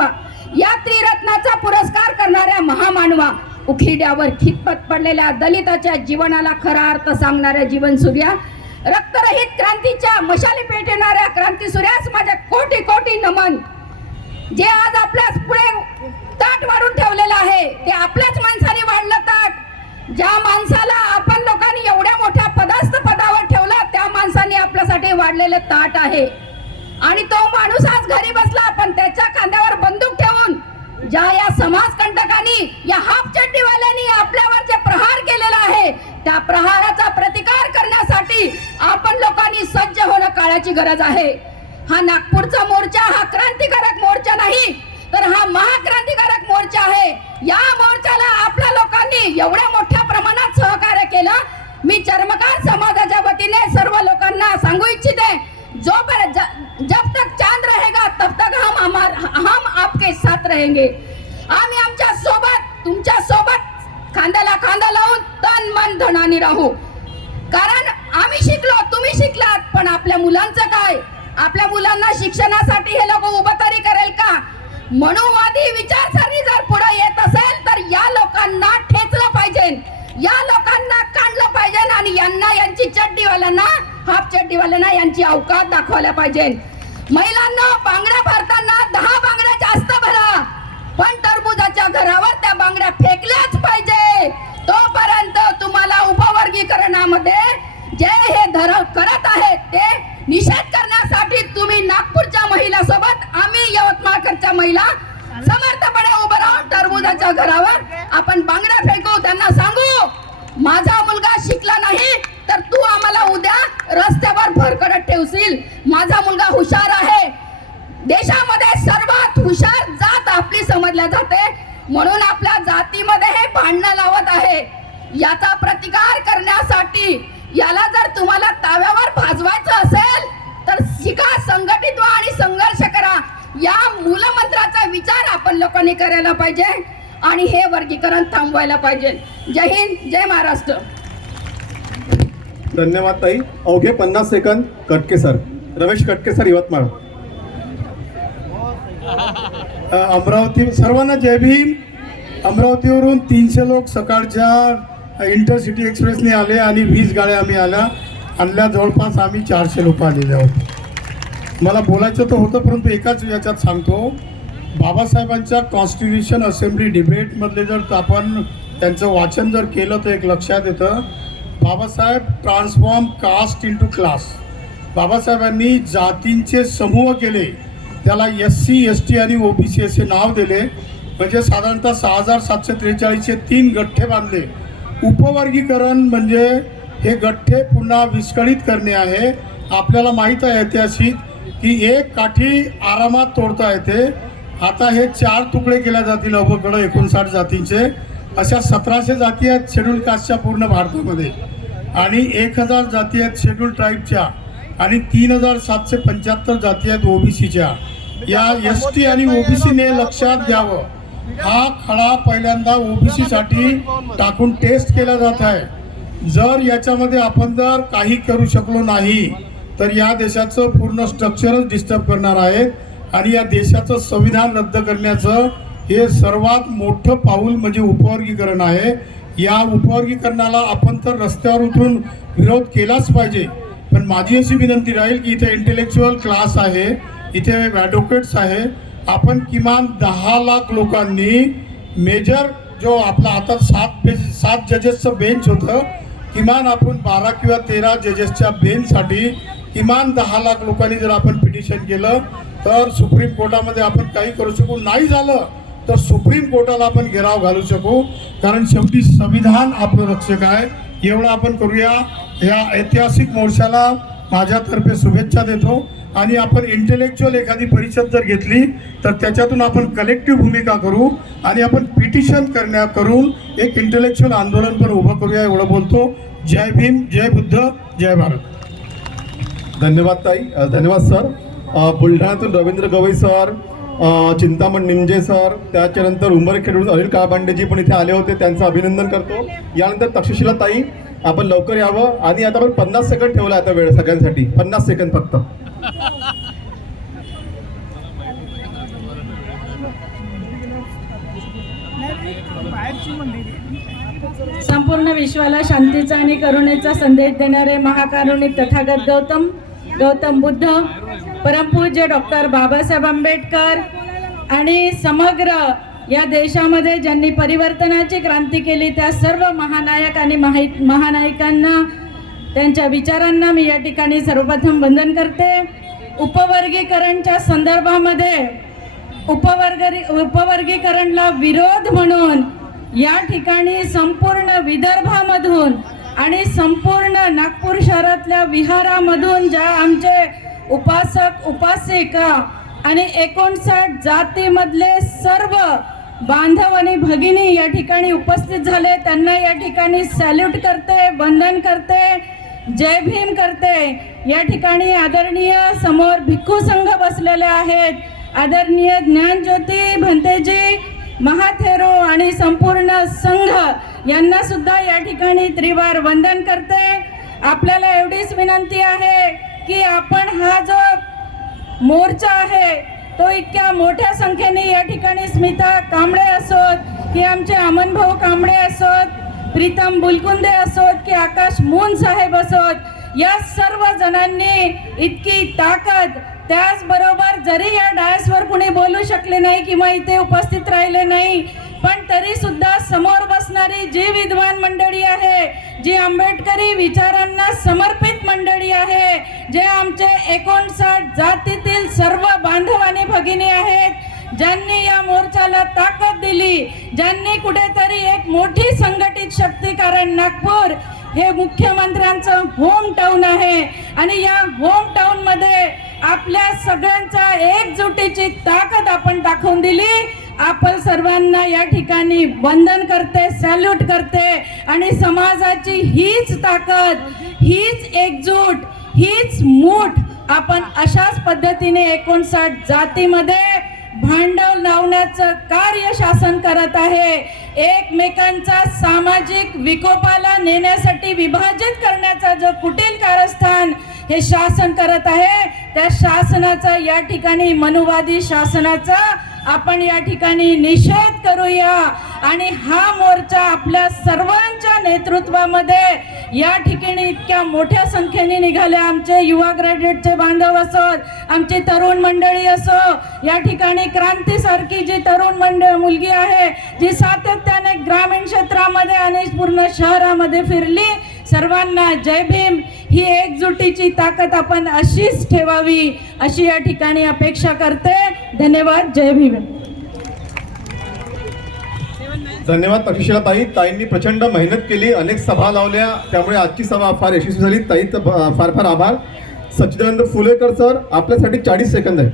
या त्रिरत्नाचा पुरस्कार करणाऱ्या महामानवा, उखिड्यावर खितपत पडलेल्या दलिताच्या जीवनाला खरा अर्थ सांगणाऱ्या जीवनसूर्या, रक्तरहित क्रांतीच्या मशाली पेटणाऱ्या क्रांतीसूर्यास माझ्या कोटी कोटी नमन. जे आज आपल्याच पुढे ताट वाढून ठेवलेलं आहे ते आपल्याच माणसाने वाढलं ताट. ज्या माणसाला आपण लोकांनी एवढ्या मोठ्या पदास्थ पदावर ठेवलं त्या माणसाने आपल्यासाठी वाढलेलं ताट आहे. आणि तो माणूस आज घरी बसला, पण त्याच्या खांद्यावर बंदूक ठेवून ज्या या समाजकंटकांनी, या हाफ चड्डीवाल्यांनी आपल्यावर जे प्रहार केलेला आहे त्या प्रहाराचा प्रतिकार करण्यासाठी आपण लोकांनी सज्ज होणं काळाची गरज आहे. हा नागपूरचा मोर्चा हा क्रांतिकारक मोर्चा नाही, तर हा महाक्रांतिकारक मोर्चा आहे. या मोर्चाला आपल्या लोकांनी एवढ्या मोठ्या प्रमाणात सहकार्य केलं. मी चर्मकार समाजाच्या वतीने सर्व लोकांना सांगू इच्छिते, जब तक चांद रहेगा तब तक हम आपके साथ रहेंगे. आम्ही आमच्या सोबत, तुमच्या सोबत खांद्याला खांदा लावून तन मन धनाने राहू. कारण आम्ही शिकलो, तुम्ही शिकलात, पण आपल्या मुलांचं काय? आपल्या मुलांना शिक्षणासाठी हे लोक उभं तरी करेल का? मनुवादी विचारसरणी जर पुढे येत असेल तर या लोकांना ठेचलं पाहिजे, या लोकांना काढलं पाहिजे आणि यांना यांची चड्डीवाल्यांना हाफ चड्डीवाल्यांना यांची अवकात दाखवायला पाहिजे. महिलांना बांगड्या भरताना 10 बांगड्या जास्त भरा, पण टरबुजाच्या घरावर त्या बांगड्या फेकल्याच पाहिजे. तोपर्यंत तुम्हाला उपवर्गीकरणामध्ये जे हे करत आहेत ते निषेध करण्यासाठी तुम्ही नागपूरच्या महिला सोबत आम्ही यवतमाळकरच्या महिला समर्थपणे उभं राहून टरबुजाच्या घरावर आपण बांगड्या फेकू, त्यांना सांगू माझा मुलगा शिकला नाही तर तू आम्हाला उद्या रस्त्यावर भरकडत ठेवशील. माझा मुलगा हुशार आहे. देशामध्ये सर्वात हुशार जात आपली समजल्या जाते, म्हणून आपल्या जातीमध्ये हे भांडणं लावत आहे. याचा प्रतिकार करण्यासाठी याला जर तुम्हाला ताव्यावर भाजवायचं असेल तर शिका, संघटित व्हा आणि संघर्ष करा. या मूलमंत्राचा विचार आपण लोकांनी करायला पाहिजे आणि हे वर्गीकरण थांबवायला पाहिजे. जय हिंद, जय महाराष्ट्र. धन्यवाद ताई. अवघे 50 सेकंद कटके सर, रमेश कटके सर, यवतमाळ. अमरावती, सर्वांना जय भीम. अमरावतीवरून 300 लोक सकाळच्या इंटरसिटी एक्सप्रेसने आले आणि 20 गाड्या आम्ही आणल्या. जवळपास आम्ही 400 लोक आलेले आहोत. मला बोलायचं तर होतं, परंतु एकाच याच्यात सांगतो. बाबासाहेबांच्या कॉन्स्टिट्यूशन असेंब्ली डिबेटमधले जर आपण त्यांचं वाचन जर केलं तर एक लक्षात येतं, Babasaheb transform caste into class. बाबासाहेबांनी जातींचे समूह केले, त्याला SC ST आणि OBC असे नाव दिले. म्हणजे साधारणतः 6743चे 3 गठ्ठे बांधले. उपवर्गीकरण म्हणजे हे गठ्ठे पुन्हा विस्कळीत करणे आहे. आपल्याला माहीत आहे ऐतिहासिक की एक काठी आरामात तोडता येते. आता हे 4 तुकडे केल्या जातील अवघड 59 जातींचे. अशा 1700 जाती आहेत शेड्यूल कास्टच्या पूर्ण भारतामध्ये आणि 1000 जाती आहेत शेड्यूल ट्राईबच्या आणि 3775 जाती आहेत OBCच्या. या ST आणि OBCने लक्षात घ्यावं, हा खडा पहिल्यांदा OBCसाठी टाकून टेस्ट केला जात आहे. जर याच्यामध्ये आपण जर काही करू शकलो नाही तर या देशाचं पूर्ण स्ट्रक्चरच डिस्टर्ब करणार आहे आणि या देशाचं संविधान रद्द करण्याचं हे सर्वात मोठं पाऊल म्हणजे उपवर्गीकरण आहे. या उपवर्गीकरणाला आपण तर रस्त्यावर उतरून विरोध केलाच पाहिजे, पण माझी अशी विनंती राहील की इथे इंटेलेक्च्युअल क्लास आहे, इथे ॲडव्होकेट्स आहे. आपण किमान 10 लाख लोकांनी मेजर जो आपला आता 7 जजेसचं बेंच होतं, किमान आपण 12 किंवा 13 जजेसच्या बेंचसाठी किमान 10 लाख लोकांनी जर आपण पिटिशन केलं तर सुप्रीम कोर्टामध्ये आपण काही करू शकू. नाही झालं तर सुप्रीम कोर्टाला आपण घेराव घालू शकू, कारण शेवटी संविधान आपलं रक्षक आहे. एवढं आपण करूया. ह्या ऐतिहासिक मोर्चाला माझ्यातर्फे शुभेच्छा देतो आणि आपण इंटेलेक्च्युअल एखादी परिषद जर घेतली तर त्याच्यातून आपण कलेक्टिव्ह भूमिका करू आणि आपण पिटिशन करून एक इंटेलेक्च्युअल आंदोलन पण उभं करूया. एवढं बोलतो. जय भीम, जय बुद्ध, जय भारत. धन्यवाद ताई. धन्यवाद सर. बुलढाण्यातून रवींद्र गवई सर, चिंतामण निमजे सर, त्याच्यानंतर उंबरखेडून अनिल काळबांडेजी पण इथे आले होते, त्यांचं अभिनंदन करतो. यानंतर तक्षशिला ताई, आपण लवकर यावं. आणि आता आपण 50 सेकंद ठेवला आता वेळ सगळ्यांसाठी, 50 सेकंद फक्त. संपूर्ण विश्वाला शांतीचा आणि करुणेचा संदेश देणारे महाकारुणिक तथागत गौतम बुद्ध, परमपूज्य डॉक्टर बाबासाहेब आंबेडकर आणि समग्र या देशामध्ये ज्यांनी परिवर्तनाची क्रांती केली त्या सर्व महानायक आणि महानायकांना, त्यांच्या विचारांना मी या ठिकाणी सर्वप्रथम वंदन करते. उपवर्गीकरणच्या संदर्भामध्ये उपवर्गीकरणला विरोध म्हणून या ठिकाणी संपूर्ण विदर्भामधून आणि संपूर्ण नागपूर शहरातल्या विहारामधून ज्या आमचे उपासक उपासिका आणि 59 जातीमधले सर्व बांधव आणि भगिनी या ठिकाणी उपस्थित झाले, त्यांना या ठिकाणी सॅल्यूट करते, वंदन करते, जय भीम करते. या ठिकाणी आदरणीय समोर भिक्खू संघ बसलेले आहेत, आदरणीय ज्ञानज्योती भंतेजी, महाथेरो आणि संपूर्ण संघ यांना सुद्धा या ठिकाणी त्रिवार वंदन करते. आपल्याला एवढीच विनंती आहे की आपण हा जो मोर्चा आहे तो इतक्या मोठ्या संख्येने या ठिकाणी स्मिता कांबळे असोत की आमचे अमनभाऊ कांबळे असोत, प्रीतम बुलकुंदे असोत की आकाश मून साहेब असोत, या सर्व जणांनी इतकी ताकद, त्याचबरोबर जरी या डायसवर कुणी बोलू शकले नाही किंवा इथे उपस्थित राहिले नाही, पण तरी सुद्धा समोर बसणारी जी विद्वान मंडळी आहे, जी आंबेडकरी विचारांना समर्पित मंडळी आहे, जे आमचे 59 जातीतील सर्व बांधव आणि भगिनी आहेत, ज्यांनी या मोर्चाला ताकद दिली, ज्यांनी कुठेतरी एक मोठी संघटित शक्ती, कारण नागपूर हे मुख्यमंत्र्यांचं होम टाउन आहे आणि या होम टाउन मध्ये आपल्या सगळ्यांचा एकजुटीची ताकद आपण दाखवून दिली. आपण सर्वांना या ठिकाणी वंदन करते, सॅल्यूट करते आणि समाजाची हीच ताकद, हीच एकजूट, हीच मूठ आपण अशाच पद्धतीने 59 जातीमध्ये भांडवल लावण्याचं कार्य शासन करत आहे. एकमेकांचा सामाजिक विकोपाला नेण्यासाठी विभाजित करण्याचा जो कुटील कारस्थान हे शासन करत आहे, त्या शासनाचा या ठिकाणी, मनुवादी शासनाचा आपण या ठिकाणी निषेध करूया आणि हा मोर्चा आपल्या सर्वांच्या नेतृत्वामध्ये या ठिकाणी इतक्या मोठ्या संख्येने निघाले. आमचे युवा ग्रॅज्युएटचे बांधव असोत, आमची तरुण मंडळी असो, या ठिकाणी क्रांतीसारखी जी तरुण मुलगी आहे, जी सातत्याने ग्रामीण क्षेत्रामध्ये आणि पूर्ण शहरामध्ये फिरली, सर्वांना जय भीम. ही एकजुटीची ताकद आपण अशीच ठेवावी अशी या ठिकाणी अपेक्षा करते. धन्यवाद. जय भीम. धन्यवाद तक्षशिला ताईंनी प्रचंड मेहनत केली, अनेक सभा लावल्या, त्यामुळे आजची सभा फार यशस्वी झाली. ताईंचं फार फार आभार. सच्चिदानंद फुलेकर सर, आपल्यासाठी 40 सेकंद आहेत.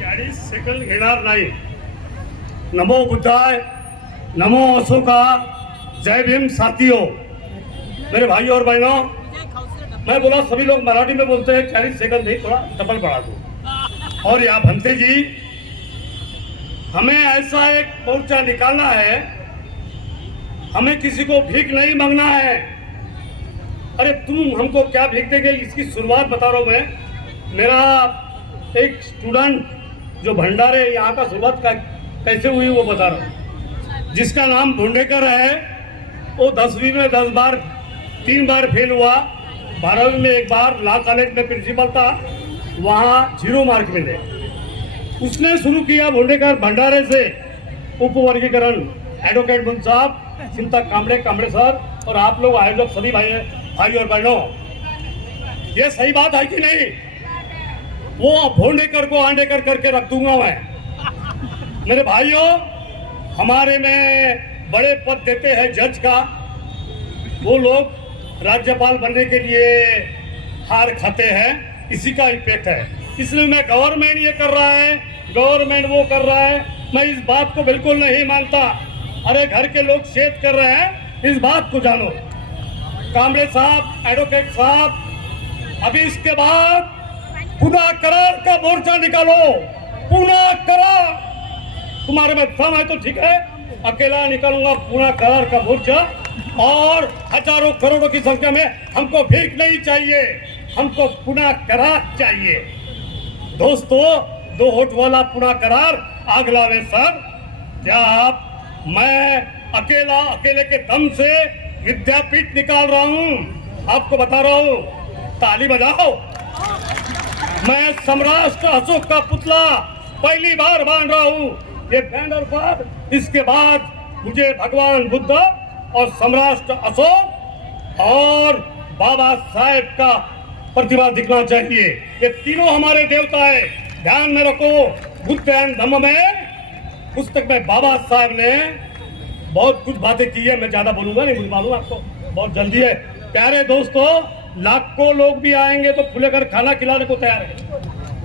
40 सेकंद घेणार नाही. नमो बुद्धाय, नमो अशोका, जय भीम साथियों, मेरे भाई और बहनों. मैं बोला सभी लोग मराठी में बोलते हैं, 40 सेकंड नहीं, थोड़ा डबल बढ़ा दो. और यहाँ भंते जी, हमें ऐसा एक मोर्चा निकालना है, हमें किसी को भीख नहीं मांगना है. अरे तुम हमको क्या भीख देंगे, इसकी शुरुआत बता रहा हूँ मैं. मेरा एक स्टूडेंट जो भंडारे यहाँ का शुरुआत कैसे हुई वो बता रहा हूँ. जिसका नाम भुंडेकर है, वो 10वीं में 10 बार 3 बार फेल हुआ, 12वीं में 1 बार, लॉ कॉलेज में प्रिंसिपल था, वहाँ 0 मार्क मिले. उसने शुरू किया भुंडेकर भंडारे से उपवर्गीकरण. एडवोकेट मुन साहब, स्मिता कांबळे सर और आप लोग आयोजक सभी भाई और बहनों, ये सही बात है कि नहीं? वो भुंडेकर को आंडेकर करके रख दूंगा मैं. मेरे भाइयों, हमारे में बड़े पद देते हैं जज का, वो लोग राज्यपाल बनने के लिए हार खाते हैं, इसी का इफेक्ट है. इसलिए मैं गवर्नमेंट ये कर रहा है, गवर्नमेंट वो कर रहा है, मैं इस बात को बिल्कुल नहीं मानता. अरे घर के लोग शेद कर रहे हैं, इस बात को जानो. कांबळे साहब, एडवोकेट साहब, अभी इसके बाद पुनः करार का मोर्चा निकालो. पुनः करार, तुम्हारे में दम है तो ठीक है, अकेला निकालूंगा पुनः करार का मोर्चा. और हजारों करोड़ों की संख्या में हमको भीख नहीं चाहिए, हमको पुनः करार चाहिए. दोस्तों, 2 वोट वाला पुनः करार आग लावे सर. क्या आप, मैं अकेले के दम से विद्यापीठ निकाल रहा हूं, आपको बता रहा हूं. ताली बजाओ. मैं सम्राट अशोक का पुतला पहली बार बांध रहा हूं ये बैनर पर. इसके बाद मुझे भगवान बुद्ध और सम्राट अशोक और बाबा साहेब का प्रतिभा दिखना चाहिए. ये तीनों हमारे देवता है, ध्यान में रखो. बुद्ध एंड धम्म में पुस्तक में बाबा साहब ने बहुत कुछ बातें की है. मैं ज्यादा बोलूंगा नहीं, मुझे मालूम आपको बहुत जल्दी है. प्यारे दोस्तों, लाखों लोग भी आएंगे तो फुलेकर खाना खिलाने को तैयार है.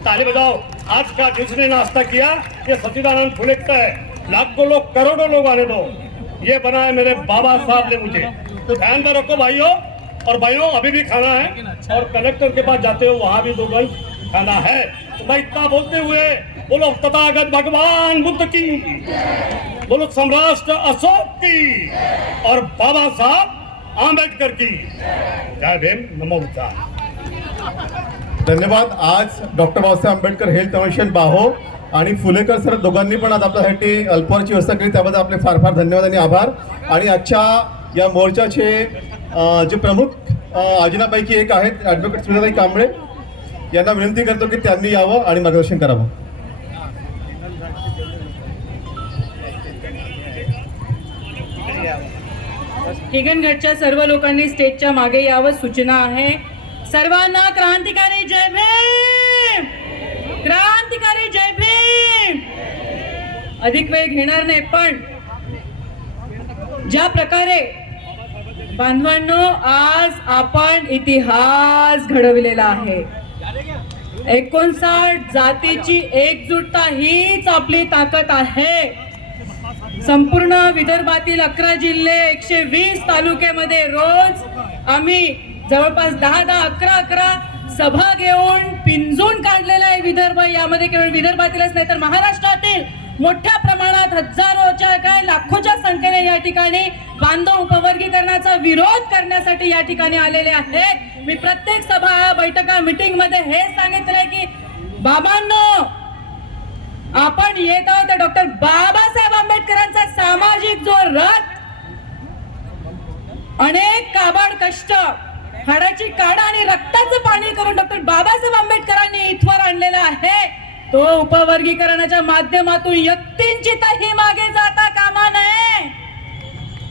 ताली बजाओ. आज का जिसने नाश्ता किया ये सच्चिदानंद फुलेकर का है. लाखों लोग, करोड़ों लोग आने दो. ये बनाए मेरे बाबा साहब ने मुझे. तो ध्यान में रखो भाइयों और बहनों, अभी भी खाना है और कलेक्टर के पास जाते हो, वहां भी 2 गंज खाना है. तो मैं इतना बोलते हुए बोलो तथागत भगवान बुद्ध की, बोलो सम्राट अशोक की और बाबा साहब आंबेडकर की. जय भीम. नमो बुद्धाय. धन्यवाद. आज doctor Babasaheb Ambedkar health foundation बाहो आणि फुलेकर सर दोघांनी पण आज आपल्यासाठी अल्पवरची व्यवस्था केली, त्याबद्दल आपले फार फार धन्यवाद आणि आभार. आणि आजच्या या मोर्चाचे जे प्रमुख आयोजनापैकी एक आहेत ॲडव्होकेट सुनीताई कांबळे, यांना विनंती करतो की त्यांनी यावं आणि मार्गदर्शन करावं. हिगणघाटच्या सर्व लोकांनी स्टेजच्या मागे यावं सूचना आहे. सर्वांना क्रांतिकारी जय भीम, क्रांतिकारी जय भीम. अधिक वेळ घेणार नाही, पण ज्या प्रकारे बांधवांनो आज आपण इतिहास घडविलेला आहे, 59 जातीची एकजुटता हीच आपली ताकद आहे. संपूर्ण विदर्भातील 11 जिल्हे 120 तालुक्यामध्ये रोज आम्ही जवळपास 10-11 सभा घेऊन पिंजून काढलेला आहे विदर्भ. यामध्ये केवळ विदर्भातीलच नाही तर महाराष्ट्रातील मोठ्या प्रमाणात हजारोच्या काय लाखोच्या संख्येने या ठिकाणी बांधव उपवर्गीकरणाचा विरोध करण्यासाठी या ठिकाणी आलेले आहेत. मी प्रत्येक सभा बैठका मीटिंग मध्ये हे सांगितलंय की बाबांनो, आपण येत आहोत डॉक्टर बाबासाहेब आंबेडकरांचा सामाजिक जो रथ, अनेक काबाड कष्ट, हाडाची काढा आणि रक्ताचं पाणी करून डॉक्टर बाबासाहेब आंबेडकरांनी इथवर आणलेला आहे. तो उपवर्गीकरणाच्या माध्यमातून व्यक्तींची मागे जाता कामा नये.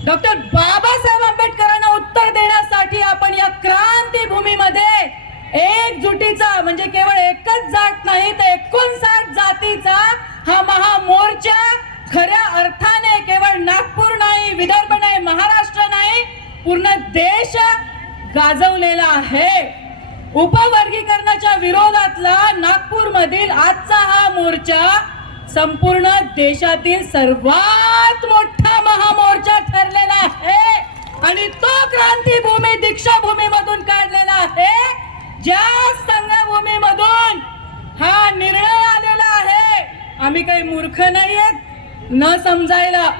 डॉक्टर बाबासाहेब आंबेडकरांना उत्तर देण्यासाठी आपण या क्रांतीभूमीमध्ये एकजुटीचा म्हणजे केवळ एकच जात नाही तर 59 जातीचा हा महामोर्चा खऱ्या अर्थाने केवळ नागपूर नाही, विदर्भ नाही, महाराष्ट्र नाही, पूर्ण देश गाजवलेला आहे. उपवर्गीकरणाच्या विरोधातला नागपूर मधील आजचा हा मोर्चा संपूर्ण देशातील सर्वात मोठा महामोर्चा ठरलेला आहे आणि तो क्रांतीभूमी दीक्षाभूमी मधून काढलेला आहे. ज्या संघभूमीमधून हा निर्णय आलेला आहे. आम्ही काही मूर्ख नाहीयेत न समजायला.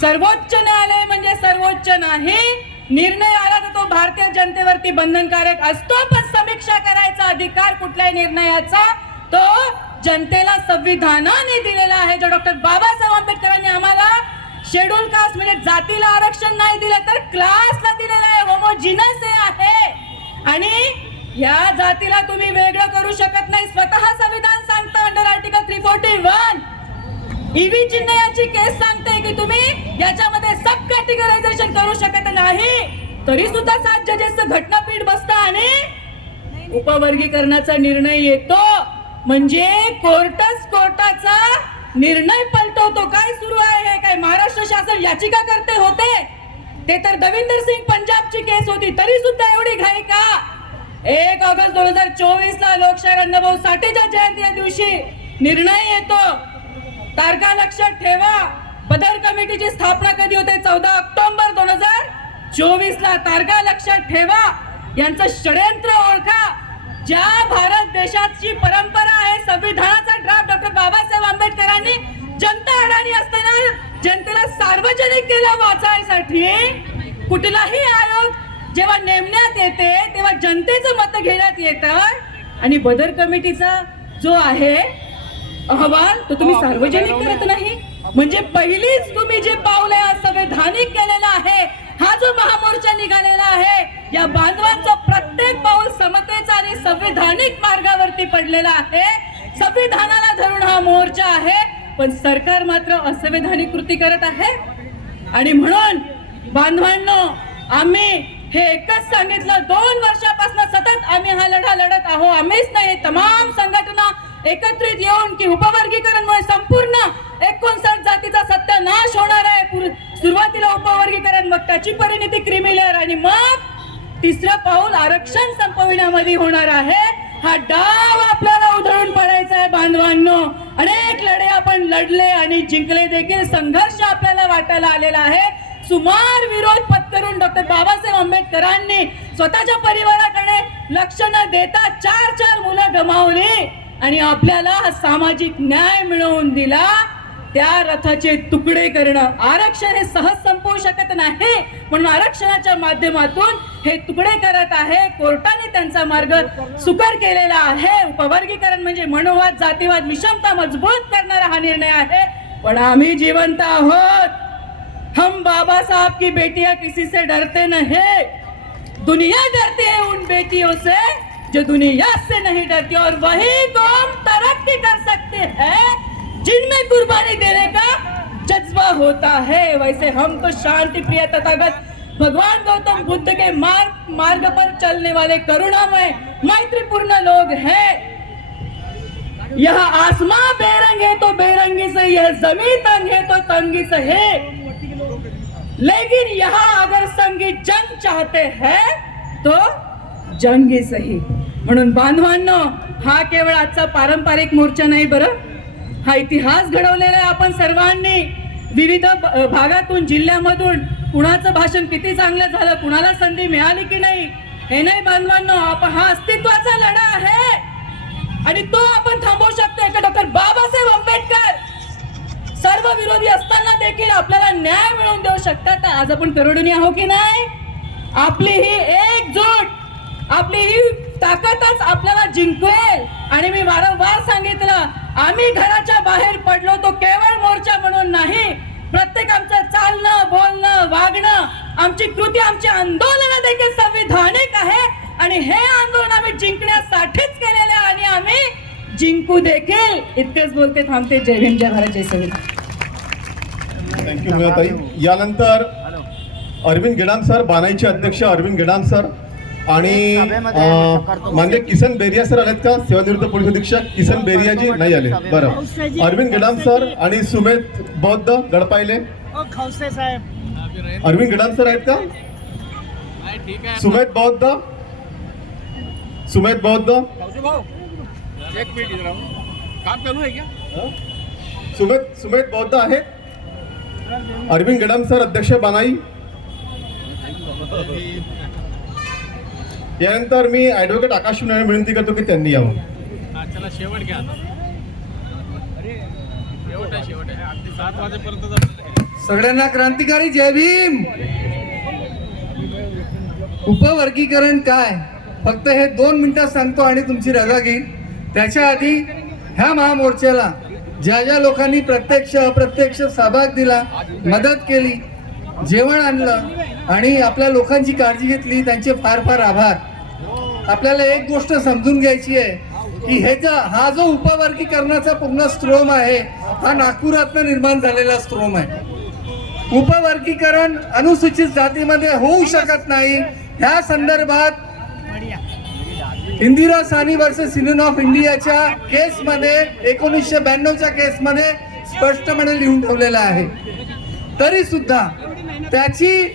सर्वोच्च न्यायालय म्हणजे सर्वोच्च नाही. निर्णय आला तर तो भारतीय जनतेवरती बंधनकारक असतो, पण समीक्षा करायचा अधिकार कुठल्याही निर्णयाचा तो जनतेला संविधानाने दिलेला आहे. जो डॉक्टर बाबासाहेब आंबेडकरांनी आम्हाला शेड्यूल कास्ट म्हणजे जातीला आरक्षण नाही दिलं तर क्लासला दिलेलं आहे. होमोजिनस आहे आणि या जातीला तुम्ही वेगळं करू शकत नाही. स्वतः संविधान सांगतं अंडर आर्टिकल 341 ईव्ही चिन्ह याची केस सांगते की तुम्ही याच्यामध्ये सब कॅटेगरायझेशन करू शकत नाही. तरी सुद्धा 7 जजेसचं घटनापीठ बसतं आणि उपवर्गीकरणाचा निर्णय येतो. म्हणजे कोर्टाचा निर्णय पलटवतो. काय सुरू आहे हे? काय महाराष्ट्र शासन याचिका करते होते? ते तर दविंदर सिंग पंजाबची केस होती, तरी सुद्धा एवढी घाई का? 1 ऑगस्ट 2024 ला लोकशाहीर अण्णाभाऊ साठेच्या जयंती दिवशी निर्णय येतो. तारखा लक्षात ठेवा. बदर कमिटीची स्थापना कधी होते? 14 ऑक्टोबर 2024 ला. तारखा लक्षात ठेवा. यांचं षडयंत्र ओळखा. ज्या भारत देशाची परंपरा आहे, संविधानाचा ड्राफ्ट डॉक्टर बाबासाहेब आंबेडकरांनी जनता अडाणी असताना जनतेला सार्वजनिक केलं वाचायसाठी. कुठलाही आयोग जेव्हा नेमण्यात येते तेव्हा जनतेचं मत घेण्यात येतं आणि बदर कमिटीचा जो आहे अहवाल तो तुम्ही सार्वजनिक करत नाही. म्हणजे पहिलीच तुम्ही जे पाऊल संवैधानिक केलेलं आहे, हा जो महामोर्चा निघालेला आहे, या बांधवांचं प्रत्येक पाऊल समतेचा आणि संवैधानिक मार्गावरती पडलेला आहे. संविधानाला धरून हा मोर्चा आहे, पण सरकार मात्र असंवैधानिक कृती करत आहे. आणि म्हणून बांधवांनो, आम्ही हे एकच सांगितलं, 2 वर्षापासून सतत आम्ही हा लढा लढत आहोत. आम्हीच नाही, तमाम संघटना एकत्रित येऊन की उपवर्गीकरणमुळे संपूर्ण 59 जातीचा सत्यानाश होणार आहे. सुरुवातीला उपवर्गीकरण, मग त्याची परिणती क्रिमिलेअर आणि मग तिसरं पाऊल आरक्षण संपविण्यामध्ये होणार आहे. हा डाव आपल्याला उधळून पडायचा आहे बांधवांनो. अनेक लढे आपण लढले आणि जिंकले देखील. संघर्ष आपल्याला वाटायला आलेला आहे. सुमार विरोध पत्करून डॉक्टर बाबासाहेब आंबेडकरांनी स्वतःच्या परिवाराकडे लक्ष न देता 4 मुलं गमावली आणि आपल्याला हा सामाजिक न्याय मिळवून दिला. त्या रथाचे तुकडे करणं, आरक्षण हे सहज संपवू शकत नाही. म्हणून आरक्षणाच्या माध्यमातून हे तुकडे करत आहे. कोर्टाने त्यांचा मार्ग सुकर केलेला आहे. उपवर्गीकरण म्हणजे मनोवाद, जातीवाद, विषमता मजबूत करणारा हा निर्णय आहे. पण आम्ही जिवंत आहोत. हम बाबा साहब की बेटियां किसी से डरते नहीं. दुनिया डरती है उन बेटियों से जो दुनिया से नहीं डरती, और वही कौम तरक्की कर सकते हैं जिनमें कुर्बानी देने का जज्बा होता है. वैसे हम तो शांति प्रिय तथागत भगवान गौतम बुद्ध के मार्ग पर चलने वाले करुणामय मैत्रीपूर्ण लोग हैं. यह आसमां बेरंग है तो बेरंगी से, यह जमीन तंग है तो तंगी से है, लेकिन यहाँ अगर संगी जंग चाहते हैं तो जंगी सही. म्हणून बांधवांनो, हा केवळ आजचा पारंपरिक मोर्चा नाही बरं, हा इतिहास घडवलेला आहे आपण सर्वांनी. विविध भागातून, जिल्ह्यामधून कुणाचं भाषण किती चांगलं झालं, कुणाला संधी मिळाली की नाही हे नाही बांधवांनो, हा अस्तित्वाचा लढा आहे आणि तो आपण थांबवू शकतो. एका डॉक्टर बाबासाहेब आंबेडकर सर्व विरोधी असताना देखील आपल्याला न्याय मिळवून देऊ शकतात. आज आपण करोडूनी आहो की नाही? आपली ही एकजूट, आपली ही ताकदच आपल्याला जिंकवेल. आणि मी वारंवार सांगितलं, आम्ही घराच्या बाहेर पडलो तो केवळ मोर्चा म्हणून नाही, प्रत्येक आमचं चालणं, बोलणं, वागणं, आमची कृती, आमची आंदोलन देखील संविधानिक आहे. आणि हे आंदोलन आम्ही जिंकण्यासाठीच केलेले आहे आणि आम्ही जिंकू देखील. इतकेच बोलते, थांबते. जय भीम, जय भारत, जय संविधान. थँक्यू मीनाताई. यानंतर अरविंद गेडाम सर, बानाईचे अध्यक्ष अरविंद गेडाम सर आणि माननीय किसन बेरिया सर आलेत का? सेवानिवृत्त पोलीस अधीक्षक किसन बेरियाजी नाही आले. बरं, अरविंद गेडाम सर आणि सुमेध बौद्ध गडपायले. अरविंद गेडाम सर आहेत का? सुमेध बौद्ध, सुमेध बौद्ध, सुमेध बौद्ध आहेत. अरविंद गेडाम सर अध्यक्ष बानाई. यानंतर मी ॲडव्होकेट आकाश यांना विनंती करतो की त्यांनी यावं. सगळ्यांना क्रांतिकारी जय भीम. उपवर्गीकरण काय, फक्त हे 2 मिनिटात सांगतो आणि तुमची रजा घेईन. त्याच्या आधी ह्या महामोर्चाला ज्या ज्या लोकांनी प्रत्यक्ष अप्रत्यक्ष सहभाग दिला, मदत केली, जेवण आणलं आणि आपल्या लोकांची काळजी घेतली, त्यांचे फार फार आभार. आपल्याला एक गोष्ट समजून घ्यायची आहे की हा जो उपवर्गीकरणाचा पूर्ण स्ट्रोम आहे, हा नागपुरातनं निर्माण झालेला स्ट्रोम आहे. उपवर्गीकरण अनुसूचित जातीमध्ये होऊ शकत नाही. ह्या संदर्भात इंदिरा सानी वर्सेस युनियन ऑफ इंडियाच्या केसमध्ये 1992च्या केसमध्ये स्पष्टपणे लिहून ठेवलेलं आहे. तरी सुद्धा त्याची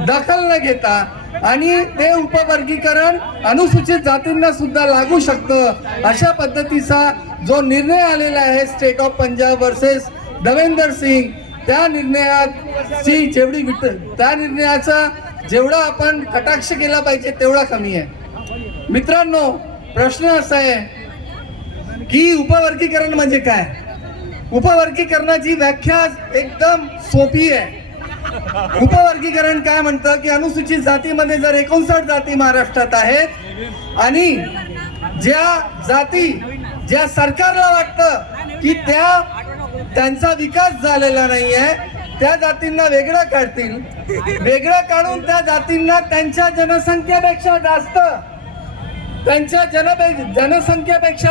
दखल न घेता आणि ते उपवर्गीकरण अनुसूचित जातींना सुद्धा लागू शकतं, अशा पद्धतीचा जो निर्णय आलेला आहे state of Punjab versus Devender Singh, त्या निर्णयाचा जेवढा आपण कटाक्ष केला पाहिजे तेवढा कमी आहे. मित्रांनो, प्रश्न असा आहे की उपवर्गीकरण म्हणजे काय? उपवर्गीकरणाची व्याख्या एकदम सोपी आहे. उपवर्गीकरण काय म्हणतं की अनुसूचित जातीमध्ये जर 59 जाती महाराष्ट्रात आहेत आणि ज्या सरकारला वाटतं की त्यांचा विकास झालेला नाहीये, त्या जातींना वेगळं काढतील. वेगळं काढून त्या जातींना त्यांच्या जनसंख्येपेक्षा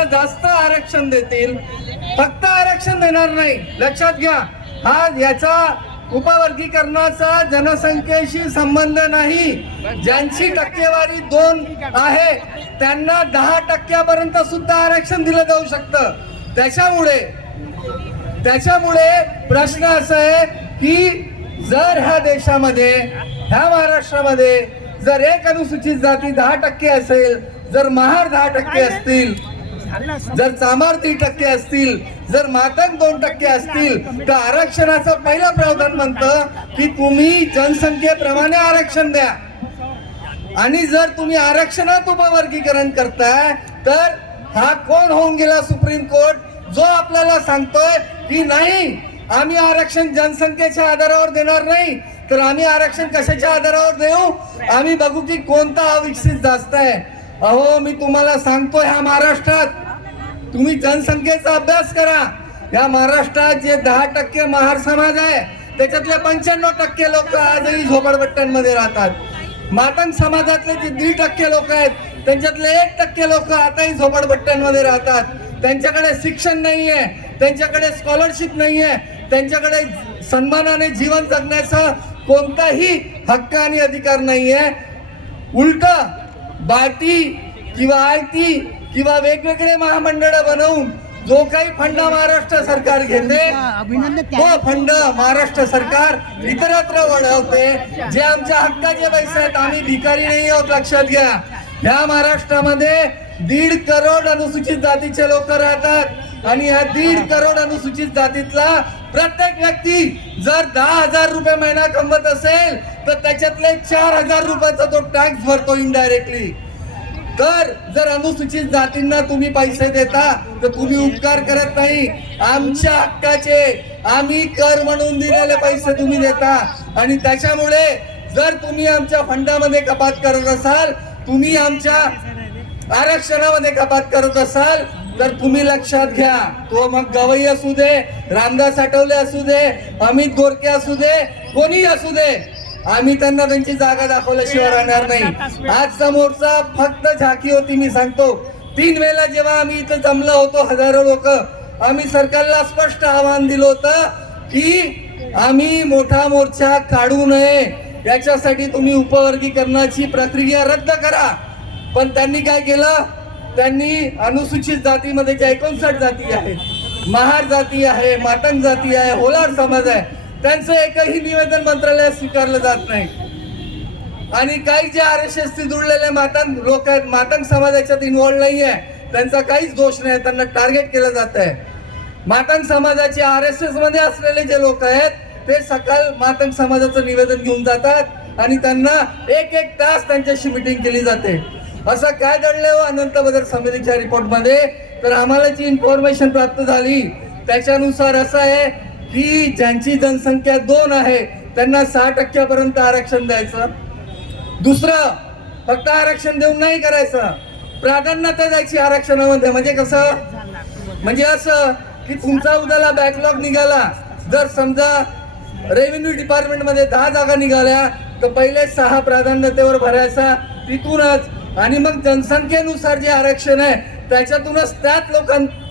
जास्त आरक्षण देतील. फक्त आरक्षण देणार नाही, लक्षात घ्या, याचा उपवर्गीकरणाचा जनसंख्येशी संबंध नाही. ज्यांची टक्केवारी 2 आहे त्यांना 10% सुद्धा आरक्षण दिलं जाऊ शकतं. त्याच्यामुळे प्रश्न असा आहे की जर ह्या देशामध्ये, ह्या महाराष्ट्रामध्ये जर एक अनुसूचित जाती 10% असेल, जर महार 10% असतील, जर चामार 3% असतील, जर मातंग 2% असतील, तर आरक्षणाचं पहिलं प्रावधान म्हणतं की तुम्ही जनसंख्येप्रमाणे आरक्षण द्या. आणि जर तुम्ही आरक्षणात उपवर्गीकरण करताय तर हा कोण होऊन गेला? सुप्रीम कोर्ट, जो आपल्याला सांगतोय की नाही, आम्ही आरक्षण जनसंख्येच्या आधारावर देणार नाही, तर आम्ही आरक्षण कशाच्या आधारावर देऊ? आम्ही बघू की कोणता अविकसित जास्त आहे. अहो मी तुम्हाला सांगतो, ह्या महाराष्ट्रात तुम्ही जनसंख्येचा अभ्यास करा. या महाराष्ट्रात जे 10% महार समाज आहे त्याच्यातले 95% लोक आजही झोपडपट्ट्यांमध्ये राहतात. मातंग समाजातले जे 1% लोक आहेत त्यांच्यातले 1% लोक आताही झोपडपट्ट्यांमध्ये राहतात. त्यांच्याकडे शिक्षण नाहीये, त्यांच्याकडे स्कॉलरशिप नाहीये, त्यांच्याकडे सन्मानाने जीवन जगण्याचा कोणताही हक्क आणि अधिकार नाहीये. उलट बाटी किंवा आयती किंवा वेगवेगळे महामंडळ बनवून जो काही फंड महाराष्ट्र सरकार घेते तो फंड महाराष्ट्र सरकार इतरत्र वळवते. जे आमच्या हक्काचे पैसे आहेत, आम्ही भिकारी नाही आहोत, लक्षात घ्या. ह्या महाराष्ट्रामध्ये 1.5 करोड अनुसूचित जातीचे लोक राहतात आणि ह्या 1.5 करोड अनुसूचित जातीतला प्रत्येक व्यक्ती जर 10,000 रुपये महिना कमवत असेल तर त्याच्यातले 4,000 रुपयाचा तो टॅक्स भरतो इनडायरेक्टली. तर जर अनुसूचित जातींना तुम्ही पैसे देता तर तुम्ही उपकार करत नाही. आमच्या हक्काचे आम्ही कर म्हणून दिलेले पैसे तुम्ही देता आणि त्याच्यामुळे जर तुम्ही आमच्या फंडामध्ये कपात करत असाल, तुम्ही आमच्या आरक्षणामध्ये कपात करत असाल तर तुम्ही लक्षात घ्या, तो मग गवई असू दे, रामदास आठवले असू दे, अमित गोरके असू दे, कोणी असू दे, आम्ही त्यांना त्यांची जागा दाखवल्याशिवाय राहणार नाही. आज समोरचा फक्त झाकी होती. मी सांगतो, 3 वेळेला जेव्हा आम्ही इथं जमलो होतो, हजारो लोक, आम्ही सरकारला स्पष्ट आव्हान दिलं होतं की आम्ही मोठा मोर्चा काढू नये, याच्यासाठी तुम्ही उपवर्गीकरणाची प्रक्रिया रद्द करा. पण त्यांनी काय केलं? त्यांनी अनुसूचित जातीमध्ये ज्या 59 जाती आहेत, महार जाती आहे, मातंग जाती आहे, होलार समाज आहे, त्यांचं एकही निवेदन मंत्रालयात स्वीकारलं जात नाही. आणि काही जे RSS शी जुळलेले मातंग लोक आहेत, मातंग समाज याच्यात इन्व्हॉल्व नाही आहे, त्यांचा काहीच दोष नाही, त्यांना टार्गेट केलं जात आहे. मातंग समाजाचे RSS मध्ये असलेले जे लोक आहेत ते सकाळ मातंग समाजाचं निवेदन घेऊन जातात आणि त्यांना 1-1 तास त्यांच्याशी मिटिंग केली जाते. असं काय दडले हो अनंत बदर समितीच्या रिपोर्टमध्ये? तर आम्हाला जी इन्फॉर्मेशन प्राप्त झाली त्याच्यानुसार असं आहे की ज्यांची जनसंख्या 2 आहे त्यांना 6% पर्यंत आरक्षण द्यायचं. दुसरं, फक्त आरक्षण देऊन नाही करायचं, प्राधान्यता द्यायची आरक्षणामध्ये. म्हणजे कसं? म्हणजे असं की तुमचा उद्याला बॅकलॉग निघाला, जर समजा रेव्हेन्यू डिपार्टमेंटमध्ये 10 जागा निघाल्या तर पहिले 6 प्राधान्यतेवर भरायचा तिथूनच, आणि मग जनसंख्येनुसार जे आरक्षण आहे त्याच्यातूनच त्यात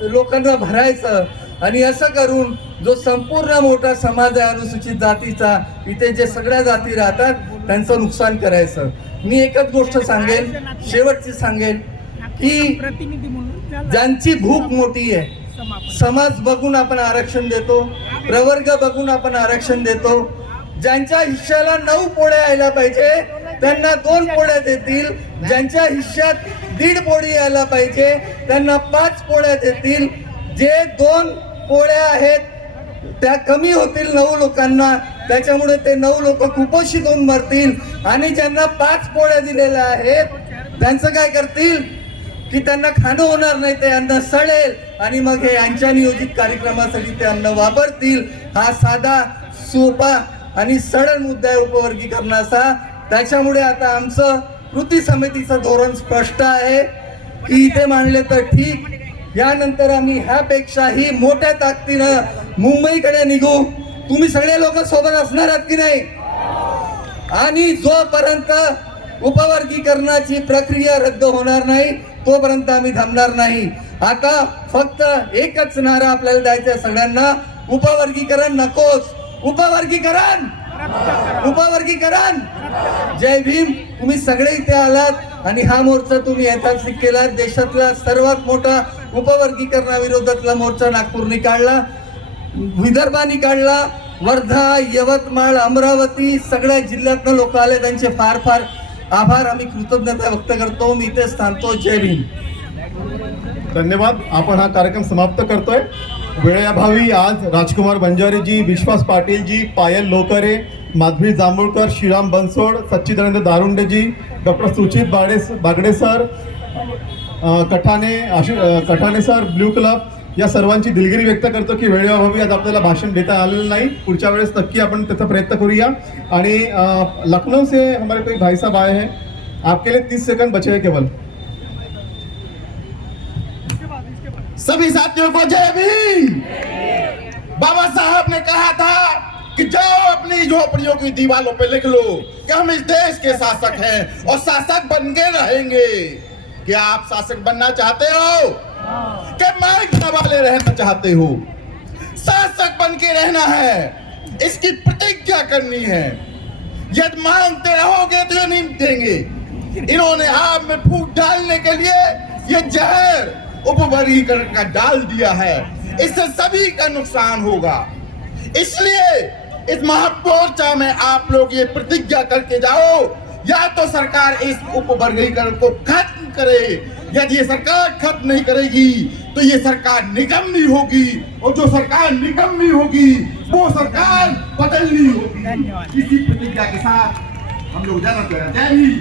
लोकांना भरायचं. आणि असं करून जो संपूर्ण मोठा समाज आहे अनुसूचित जातीचा, इथे जे सगळ्या जाती राहतात त्यांचं नुकसान करायचं. मी एकच गोष्ट सांगेन, शेवटची सांगेन की ज्यांची भूक मोठी आहे, समाज बघून आपण आरक्षण देतो, प्रवर्ग बघून आपण आरक्षण देतो. ज्यांच्या हिश्श्याला 9 पोळ्या यायला पाहिजे त्यांना 2 पोळ्या देतील, ज्यांच्या हिश्श्यात 1.5 पोळी यायला पाहिजे त्यांना 5 पोळ्या देतील. जे 2 पोळ्या आहेत त्या कमी होतील 9 लोकांना, त्याच्यामुळे ते 9 लोक कुपोषित होऊन मरतील. आणि ज्यांना 5 पोळ्या दिलेल्या आहेत त्यांचं काय करतील की त्यांना खाणं होणार नाही, ते अन्न सडेल आणि मग हे यांच्या नियोजित कार्यक्रमासाठी ते अन्न वापरतील. हा साधा, सोपा आणि सरळ मुद्दा आहे उपवर्गीकरणाचा. त्याच्यामुळे आता आमचं कृती समितीचं धोरण स्पष्ट आहे की इथे मांडले तर ठीक, यानंतर आम्ही ह्यापेक्षाही मोठ्या ताकदीनं मुंबईकडे निघू. तुम्ही सगळे लोक सोबत असणार आहात की नाही? आणि जोपर्यंत उपवर्गीकरणाची प्रक्रिया रद्द होणार नाही तोपर्यंत आम्ही थांबणार नाही. आता फक्त एकच नारा आपल्याला द्यायचा आहे सगळ्यांना, उपवर्गीकरण नकोच, उपवर्गीकरण, उपवर्गीकरण. जय भीम. तुम्ही सगळे इथे आलात आणि हा मोर्चा तुम्ही ऐतिहासिक केला. देशातला सर्वात मोठा उपवर्गीकरणाविरोधातला मोर्चा नागपूरने काढला, विदर्भाने काढला, वर्धा, यवतमाळ, अमरावती सगळ्या जिल्ह्यातनं लोक आले, त्यांचे फार फार आभार, आम्ही कृतज्ञता व्यक्त करतो. मी इथेच थांबतो. जय भीम. धन्यवाद. आपण हा कार्यक्रम समाप्त करतोय. वेळेअभावी आज राजकुमार बंजारेजी, विश्वास पाटीलजी, पायल लोकरे, माधवी जांभूळकर, श्रीराम बनसोड, सच्चिदानंद दारुंडेजी, doctor Suchit Bagde sir, Kathane sir, blue club या सर्वांची दिलगिरी व्यक्त करतो की वेळेअभावी आज आपल्याला भाषण देता आलेलं नाही. पुढच्या वेळेस नक्की आपण त्याचा प्रयत्न करूया. आणि लखनऊ से हमारे कोई भाई साहब आए हैं, आपके लिए 30 सेकंड बचे हैं केवल. सभी साथियों को जय भीम. बाबा साहब ने कहा था कि जाओ अपनी झोपड़ियों की दीवारों पे लिख लो कि हम इस देश के शासक हैं और शासक बन के रहेंगे. क्या आप शासक बनना चाहते हो कि माइक वाले रहना चाहते हो? शासक बन के रहना है, इसकी प्रतिज्ञा करनी है. यदि मांगते रहोगे तो ये नहीं देंगे. इन्होंने आप में फूट डालने के लिए ये जहर उपवर्गीकरण का डाल दिया है. इससे सभी का नुकसान होगा. इसलिए इस महामोर्चा में आप लोग ये प्रतिज्ञा करके जाओ, या तो सरकार इस उपवर्गीकरण को खत्म करे. यदि ये सरकार खत्म नहीं करेगी तो ये सरकार निकम्मी होगी, और जो सरकार निकम्मी होगी वो सरकार बदलनी होगी. इसी प्रतिज्ञा के साथ हम लोग जाना चाहते हैं. जय हिंद.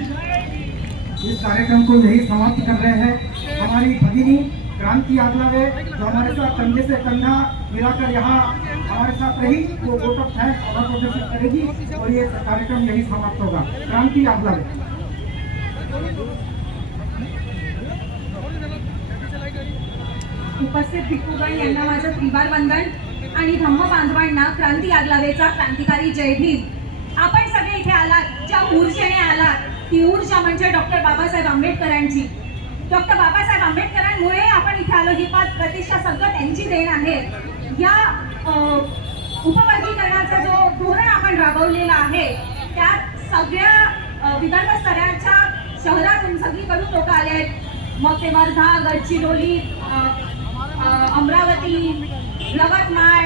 इस कार्यक्रम को यही समाप्त कर रहे हैं. हमारी भगिनी क्रांति आगलावे जो हमारे साथ कंधे से कंधा मिलाकर यहाँ हमारे साथ रही, वो वोट ऑफ थैंक्स और प्रदर्शित करेगी और ये कार्यक्रम यही समाप्त होगा. क्रांति आगलावे. उपस्थित भिक्खूगण यांना माझं त्रिवार वंदन आणि धम्म बांधवांना क्रांती आगलावेचा क्रांतिकारी जय भीम. आपण सगळे इथे आलात, ज्या ऊर्जेने आलात, ती ऊर्जा म्हणजे डॉक्टर बाबासाहेब आंबेडकरांची. डॉक्टर बाबासाहेब आंबेडकरांमुळे आपण इथे आलो, ही प्रतिष्ठा सगळं त्यांची देण आहे. या उपवर्गीकरणाचा जो धोरण आपण राबवलेला आहे, त्यात सगळ्या विदर्भ स्तराच्या शहरातून सगळीकडून लोक आले आहेत. मग ते वर्धा, गडचिरोली, अमरावती, यवतमाळ,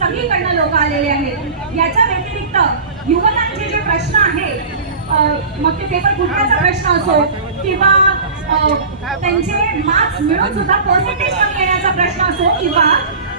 सगळीकडनं लोक आलेले आहेत. याच्या व्यतिरिक्त युवकांचे जे प्रश्न आहेत, मग ते पेपर फुटण्याचा प्रश्न असो किंवा त्यांचे मार्क्स मिळून सुद्धा पर्सेंटेज कमी येण्याचा प्रश्न असो, किंवा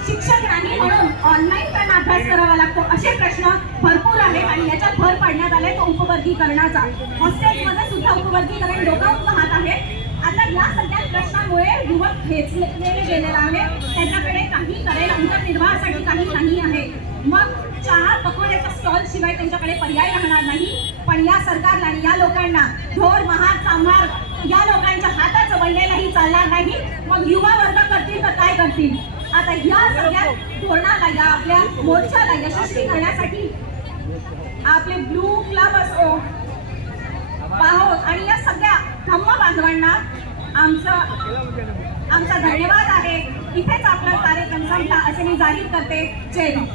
शिक्षक नाही म्हणून ऑनलाईन त्यांना अभ्यास करावा लागतो, असे प्रश्न भरपूर आहेत. आणि याच्यात भर पाडण्यात आलाय तो उपवर्गीकरणाचा. हॉस्टेलमध्ये सुद्धा उपवर्गीकरण डोकावून पाहत आहे. आता या सगळ्या प्रश्नामुळे युवक खेचलेले गेलेला आहे. त्यांच्याकडे काही करायला उदरनिर्वाहासाठी काही नाही आहे. मग चहा पकोड्याच्या स्टॉल शिवाय त्यांच्याकडे पर्याय राहणार नाही. पण या सरकारला आणि या लोकांना ढोर महार सांभार या लोकांच्या हाताचं बनलेलाही चालणार नाही. मग युवा वर्ग करतील तर काय करतील? आता या सगळ्या धोरणाला, या आपल्या मोर्चाला यशस्वी करण्यासाठी आपले ब्लू क्लब असो, पाहोत आणि या सगळ्या धम्म बांधवांना आमचा धन्यवाद आहे. इथेच आपला कार्यक्रम संपला असे मी जाहीर करते. जय हिंद.